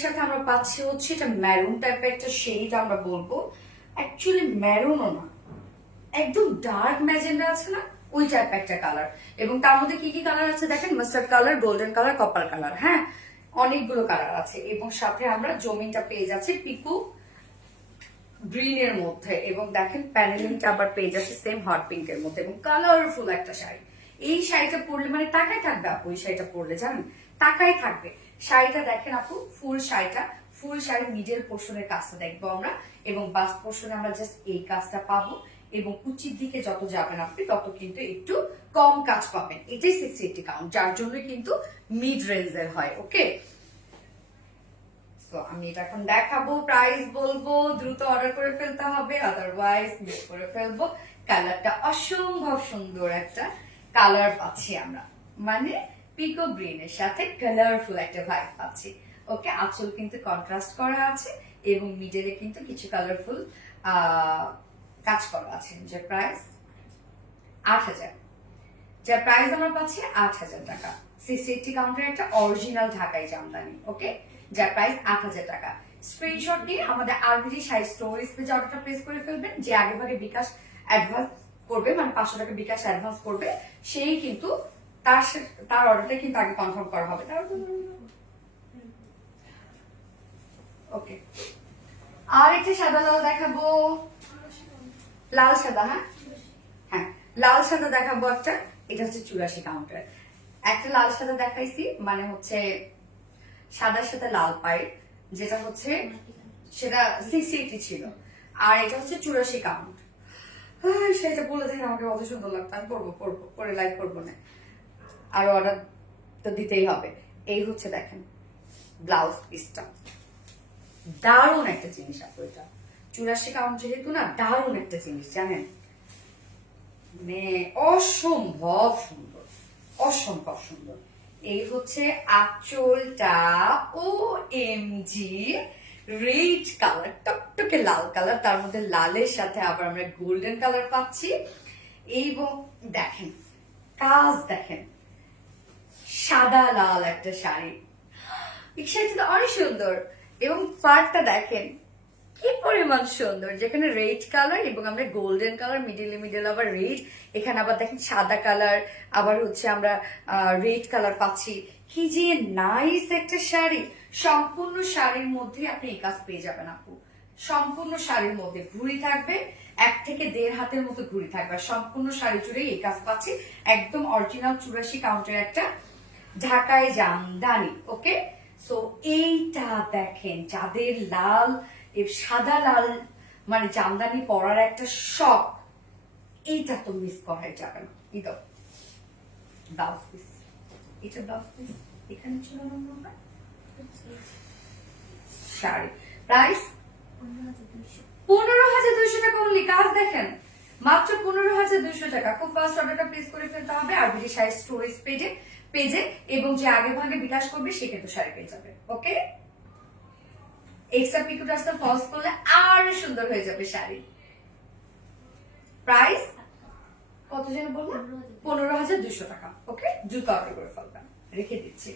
সাথে আমরা পাচ্ছি হচ্ছে এটা মেরুন টাইপের একটা শেড, আমরা বলবো অ্যাকচুয়ালি মেরুনও না, একদম ডার্ক ম্যাজেন্ডা আছে না, ওই টাইপ একটা কালার। এবং তার মধ্যে কি কি কালার আছে দেখেন, mustard colour, golden colour, copper colour. হ্যাঁ, অনেকগুলো কালার আছে। এবং সাথে আমরা জমিনটা পেয়ে যাচ্ছি পিকো গ্রিনের মধ্যে, এবং দেখেন প্যানেলিংটা আবার পেয়ে যাচ্ছে সেম হট পিঙ্কের মধ্যে, এবং কালারফুল একটা শাড়ি। এই শাড়িটা পরলে মানে তাকাই থাকবে আপু, এই শাড়িটা পরলে জানেন তাকাই থাকবে। শাড়িটা দেখেন আপু, ফুল শাড়ির মিডল পোর্শনের কাজটা দেখবো আমরা, এবং বাস্ট পোর্শনে আমরা জাস্ট এই কাজটা পাবো, এবং কুচির দিকে যত যাবেন আপনি তত কিন্তু একটু কম কাজ পাবেন। এটাই 60-80 কাউন্ট, যার জন্য কিন্তু মিড রেঞ্জের হয়। ওকে, তো আমি এটা এখন দেখাবো, প্রাইস বলবো, দ্রুত অর্ডার করে ফেলতে হবে, আদারওয়াইজ মিস করে ফেলবো। কালারটা অসম্ভব সুন্দর একটা কালার পাচ্ছি আমরা, মানে পিকো গ্রিনের সাথে কালারফুল একটা ভাইব পাচ্ছি। ওকে, আঁচল কিন্তু কন্ট্রাস্ট করা আছে, এবং মিডলে কিন্তু কিছু কালারফুল কাজ করা আছে। যে প্রাইস 8,000, যার প্রাইস আমরা পাচ্ছি 8,000 টাকা। 60-80 কাউন্টের একটা অরিজিনাল ঢাকাই জামদানি। ওকে, যার প্রাইস 8,000 টাকা। স্ক্রিনশট নিয়ে আমাদের আরবিডি শাড়ি স্টোরিজ পেজে অর্ডারটা প্লেস করে ফেলবেন। যে আগে ভাগে বিকাশ অ্যাডভান্স করবে, মানে 500 টাকা বিকাশ অ্যাডভান্স করবে, সেই কিন্তু তার অর্ডারটা কিন্তু আগে কনফার্ম করা হবে। ওকে, আর একটা সাদা লাল দেখাবো, লাল সাদা। হ্যাঁ, লাল সাদা দেখাবো একটা, এটা হচ্ছে 84 কাউন্টার। একটা লাল সাদা দেখাইছি, মানে হচ্ছে সাদার সাথে লাল পাই, যেটা হচ্ছে সেটা 60-80 ছিল, আর এটা হচ্ছে 84 কাউন্ট। সেটা বলে দেখেন আমাকে কত সুন্দর লাগতো, আমি পড়বো পরে লাইভ করবো না, আর অর্ডার তো দিতেই হবে। এই হচ্ছে দেখেন ব্লাউজ পিসটা, দারুণ একটা জিনিস আপু, এটা 84 কাউন্ট যেহেতু না, দারুণ একটা জিনিস জানেন, মানে অসম্ভব সুন্দর, অসম্ভব সুন্দর। এই হচ্ছে আঁচলটা, ও এম জি রেড কালার, টকটকে লাল কালার, তার মধ্যে লালের সাথে আবার আমরা গোল্ডেন কালার পাচ্ছি। এবং দেখেন কাজ দেখেন, সাদা লাল একটা শাড়ি, এই শাড়িটা অনেক সুন্দর। এবং পার্টটা দেখেন কি পরিমাণ সুন্দর, যেখানে রেড কালার এবং আমরা গোল্ডেন কালার, মিডিল আবার রেড, এখানে আবার দেখেন সাদা কালার, আবার হচ্ছে আমরা রেড কালার পাচ্ছি। কি যে নাইস একটা শাড়ি। সম্পূর্ণ শাড়ির মধ্যে আপনি এই কাজ পেয়ে যাবেন আপু। সম্পূর্ণ শাড়ির মধ্যে ঘুড়ি থাকবে, 1 থেকে 1.5 হাতের মতো ঘুড়ি থাকবে। সম্পূর্ণ শাড়ি জুড়ে এই কাজ পাচ্ছি, একদম অরিজিনাল 84 কাউন্টের একটা ঢাকায় জামদানি। ওকে, সো এইটা দেখেন, যাদের লাল সাদা লাল মানে জামদানি পরার একটা শখ, এইটা তো মিস করাই যাবে না। এই তো ব্লাউজ পিস, এটা ব্লাউজ পিস, এখানে ছিল না শাড়ি। প্রাইস 15,200 টাকা অনলি। কাজ দেখেন, মাত্র 15,200 টাকা। খুব ফাস্ট অর্ডারটা প্লেস করে ফেলতে হবে আর বিডি শাড়ি স্টোরেজ পেজে এবং যে আগে ভাগে বিকাশ করবে সে কিন্তু শাড়ি পেয়ে যাবে। ওকে, এক্সট্রা পিকো টাস্তা ফলস করলে আরো সুন্দর হয়ে যাবে শাড়ি। প্রাইস কত যেন বললাম? 15,200 টাকা। ওকে, জুতো অর্ডার করে ফেলবেন, রেখে দিচ্ছি।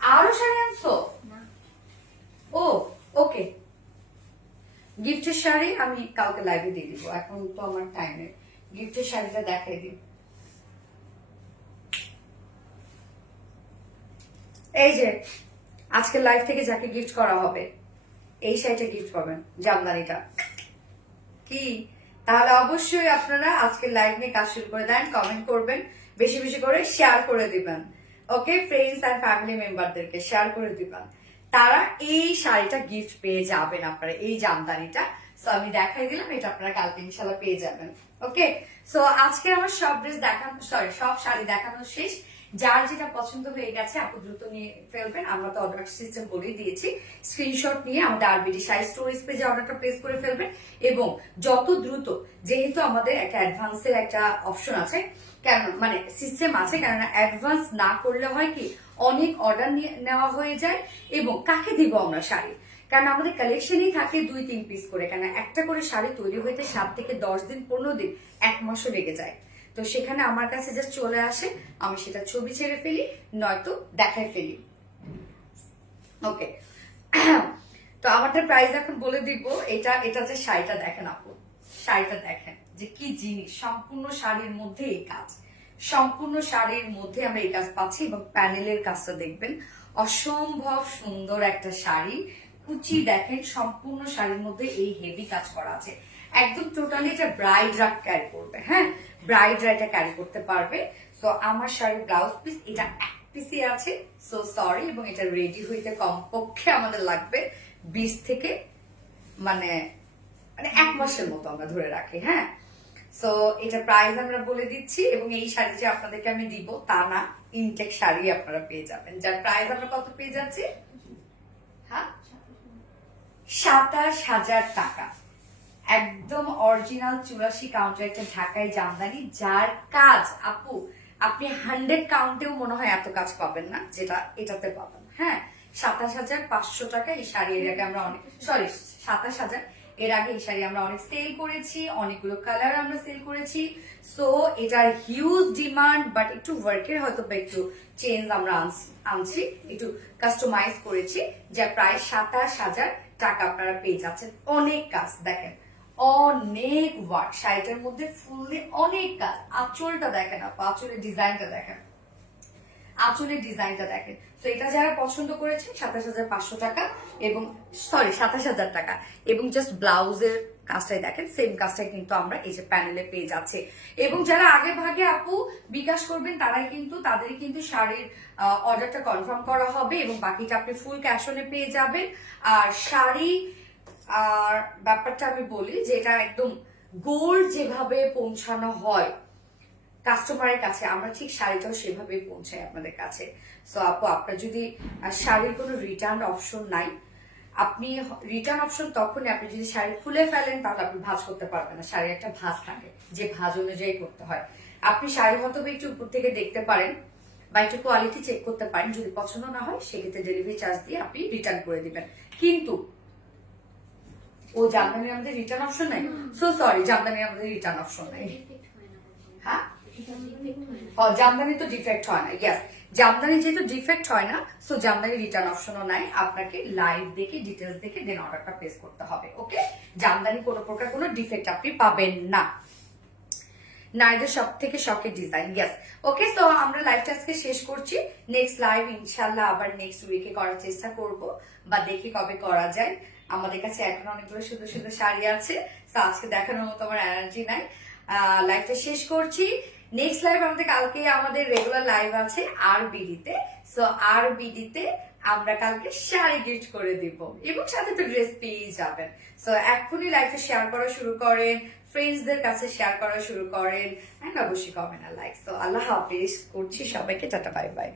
আরো শাড়ি আনছো? ও ওকে, গিফটের শাড়ি আমি কালকে লাইভে দিয়ে দিব, এখন তো আমার টাইম নেই। গিফটের শাড়িটা দেখাই দিই। এই যে আজকে লাইভ থেকে যাকে গিফট করা হবে এই শাড়িটা গিফট পাবেন, জামদানিটা। কি তাহলে অবশ্যই আপনারা আজকে লাইভ নিয়ে কাজ শুরু করে দেন, কমেন্ট করবেন, বেশি বেশি করে শেয়ার করে দিবেন। ওকে, ফ্রেন্ডস এন্ড ফ্যামিলি মেম্বারদেরকে শেয়ার করে দিবেন, তারা এই শাড়িটা গিফট পেয়ে যাবেন আপনারা, এই জামদানিটা। সো আমি দেখাই দিলাম, এটা আপনারা কালকে ইনশাল্লাহ পেয়ে যাবেন। ওকে, সো আজকে আমার সব ড্রেস দেখানো, সব শাড়ি দেখানো শেষ। যার যেটা পছন্দ হয়ে গেছে আপু দ্রুত নিয়ে ফেলবেন। আমরা তো অর্ডার সিস্টেম বলেই দিয়েছি, স্ক্রিনশট নিয়ে আমাদের আরবিডি শাড়ি স্টোরেজ পেজে অর্ডারটা প্লেস করে ফেলবেন। এবং যত দ্রুত, যেহেতু আমাদের একটা অ্যাডভান্সের একটা অপশন আছে, কেন মানে সিস্টেম আছে, কেননা অ্যাডভান্স না করলে হয় কি অনেক অর্ডার নেওয়া হয়ে যায় এবং কাকে দিব আমরা শাড়ি, কারণ আমাদের কালেকশনই থাকে 2-3 পিস করে, কেন একটা করে শাড়ি তৈরি হইতে 7 থেকে 10 দিন 15 দিন 1 মাসও লেগে যায়। তো সেখানে আমার কাছে জাস্ট চলে আসে, আমি সেটা ছবি ছেড়ে ফেলি, নয়তো দেখাই ফেলি। ওকে, তো আমারটা প্রাইস এখন বলে দিব। এটা যে শাড়িটা দেখেন আপু, শাড়িটা দেখেন যে কি জিনিস, সম্পূর্ণ শাড়ির মধ্যে এই কাজ, সম্পূর্ণ শাড়ির মধ্যে আমরা এই কাজ পাচ্ছি। এবং প্যানেলের কাজটা দেখবেন, অসম্ভব সুন্দর একটা শাড়ি। কুচি দেখেন, সম্পূর্ণ শাড়ির মধ্যে এই হেভি কাজ করা আছে। একদম টোটালি এটা ব্রাইডরা ক্যারি করবে। হ্যাঁ, ব্রাইডরা এটা ক্যারি করতে পারবে। সো আমার শাড়ির ব্লাউজ পিস এটা 1 পিসই আছে, সো সরি। এবং এটা রেডি হইতে কমপক্ষে আমাদের লাগবে 20 থেকে মানে 1 মাসের মতো আমরা ধরে রাখি। হ্যাঁ, সো এটা প্রাইস আমরা বলে দিচ্ছি। এবং এই শাড়ি যে আপনাদেরকে আমি দিব তা না, ইনটেক শাড়ি আপনারা পেয়ে যাবেন, যার প্রাইস আমরা কত পেয়ে যাচ্ছি? হ্যাঁ, 27,000 টাকা। একদম অরিজিনাল 84 কাউন্টার একটা ঢাকায় জামদানি, যার কাজ আপু আপনি 100 কাউন্টেও মনে হয় এত কাজ পাবেন না যেটা এটাতে পাবেন। হ্যাঁ, 27,500 টাকা এই শাড়ি। এর আগে আমরা অনেক 27,000, এর আগে এই শাড়ি আমরা অনেক সেল করেছি, অনেকগুলো কালার আমরা সেল করেছি। সো এটার হিউজ ডিমান্ড, বাট একটু ওয়ার্কের হয়তো একটু চেঞ্জ আমরা আনছি, একটু কাস্টমাইজ করেছি, যা প্রায় 27,000 টাকা আপনারা পেয়ে যাচ্ছেন। অনেক কাজ দেখেন, অনেক ওয়ার্ক শাড়িটার মধ্যে, ফুললি অনেক কাজ। আঁচলটা দেখেন আপু, আঁচলের ডিজাইনটা দেখেন, আঁচলের ডিজাইনটা দেখেন। তো এটা যারা পছন্দ করেছেন 27,500 টাকা, এবং 27,000 টাকা। এবং জাস্ট ব্লাউজের কাজটাই দেখেন, সেম কাজটাই কিন্তু আমরা এই যে প্যানেলে পেয়ে যাচ্ছে। এবং যারা আগে ভাগে আপু বিকাশ করবেন তারাই কিন্তু, তাদেরই কিন্তু শাড়ির অর্ডারটা কনফার্ম করা হবে এবং বাকিটা আপনি ফুল ক্যাশ অনে পেয়ে যাবেন। আর শাড়ি আর ব্যাপারটা আমি বলি যে এটা একদম গোল্ড যেভাবে পৌঁছানো হয় কাস্টমারের কাছে, আমরা ঠিক শাড়িটাও সেভাবে পৌঁছাই আপনাদের কাছে। সো আপু, আপনার যদি শাড়ির কোনো রিটার্ন অপশন নাই, আপনি রিটার্ন অপশন তখনই, আপনি যদি শাড়ি খুলে ফেলেন তাহলে আপনি ভাঁজ করতে পারবেন না। শাড়ির একটা ভাঁজ থাকে, যে ভাঁজ অনুযায়ী করতে হয়। আপনি শাড়ি হয়তো একটু উপর থেকে দেখতে পারেন, বা একটু কোয়ালিটি চেক করতে পারেন। যদি পছন্দ না হয় সেক্ষেত্রে ডেলিভারি চার্জ দিয়ে আপনি রিটার্ন করে দিবেন। কিন্তু ও জামদানির আমাদের রিটার্ন অপশন নাই, সো সরি, জামদানির আমাদের রিটার্ন অপশন নাই। হ্যাঁ, জামদানি তো ডিফেক্ট হয় না। ইয়েস, জামদানি যেহেতু ডিফেক্ট হয় না, সো জামদানি রিটার্ন অপশনও নাই। আপনাকে লাইভ দেখে ডিটেলস দেখে দেন অর্ডারটা প্লেস করতে হবে। ওকে, জামদানি কোনো প্রকার কোনো ডিফেক্ট আপনি পাবেন না। নারীদের সব থেকে শখের ডিজাইন। ইয়েস, ওকে, সো আমরা লাইভটা আজকে শেষ করছি। নেক্সট লাইভ ইনশাল্লাহ আবার নেক্সট উইকে করার চেষ্টা করব, বা দেখি কবে করা যায়। আমাদের কাছে এখন অনেকগুলো সুন্দর সুন্দর শাড়ি আছে, তো আজকে দেখানোর মতো আমার এনার্জি নাই। লাইভটা শেষ করছি। নেক্সট লাইভ আমাদের কালকে আমাদের রেগুলার লাইভ আছে আর বিডিতে। সো আর বিডিতে আমরা কালকে শাড়ি গিফট করে দিব এবং সাথে তো ড্রেস পেয়ে যাবেন। সো এখনই লাইভটা শেয়ার করা শুরু করেন, ফ্রেন্ডসদের কাছে শেয়ার করা শুরু করেন, অ্যান্ড অবশ্যই কমেন্ট আর লাইক। তো আল্লাহ হাফিজ করছি সবাইকে, টাটা, বাই বাই।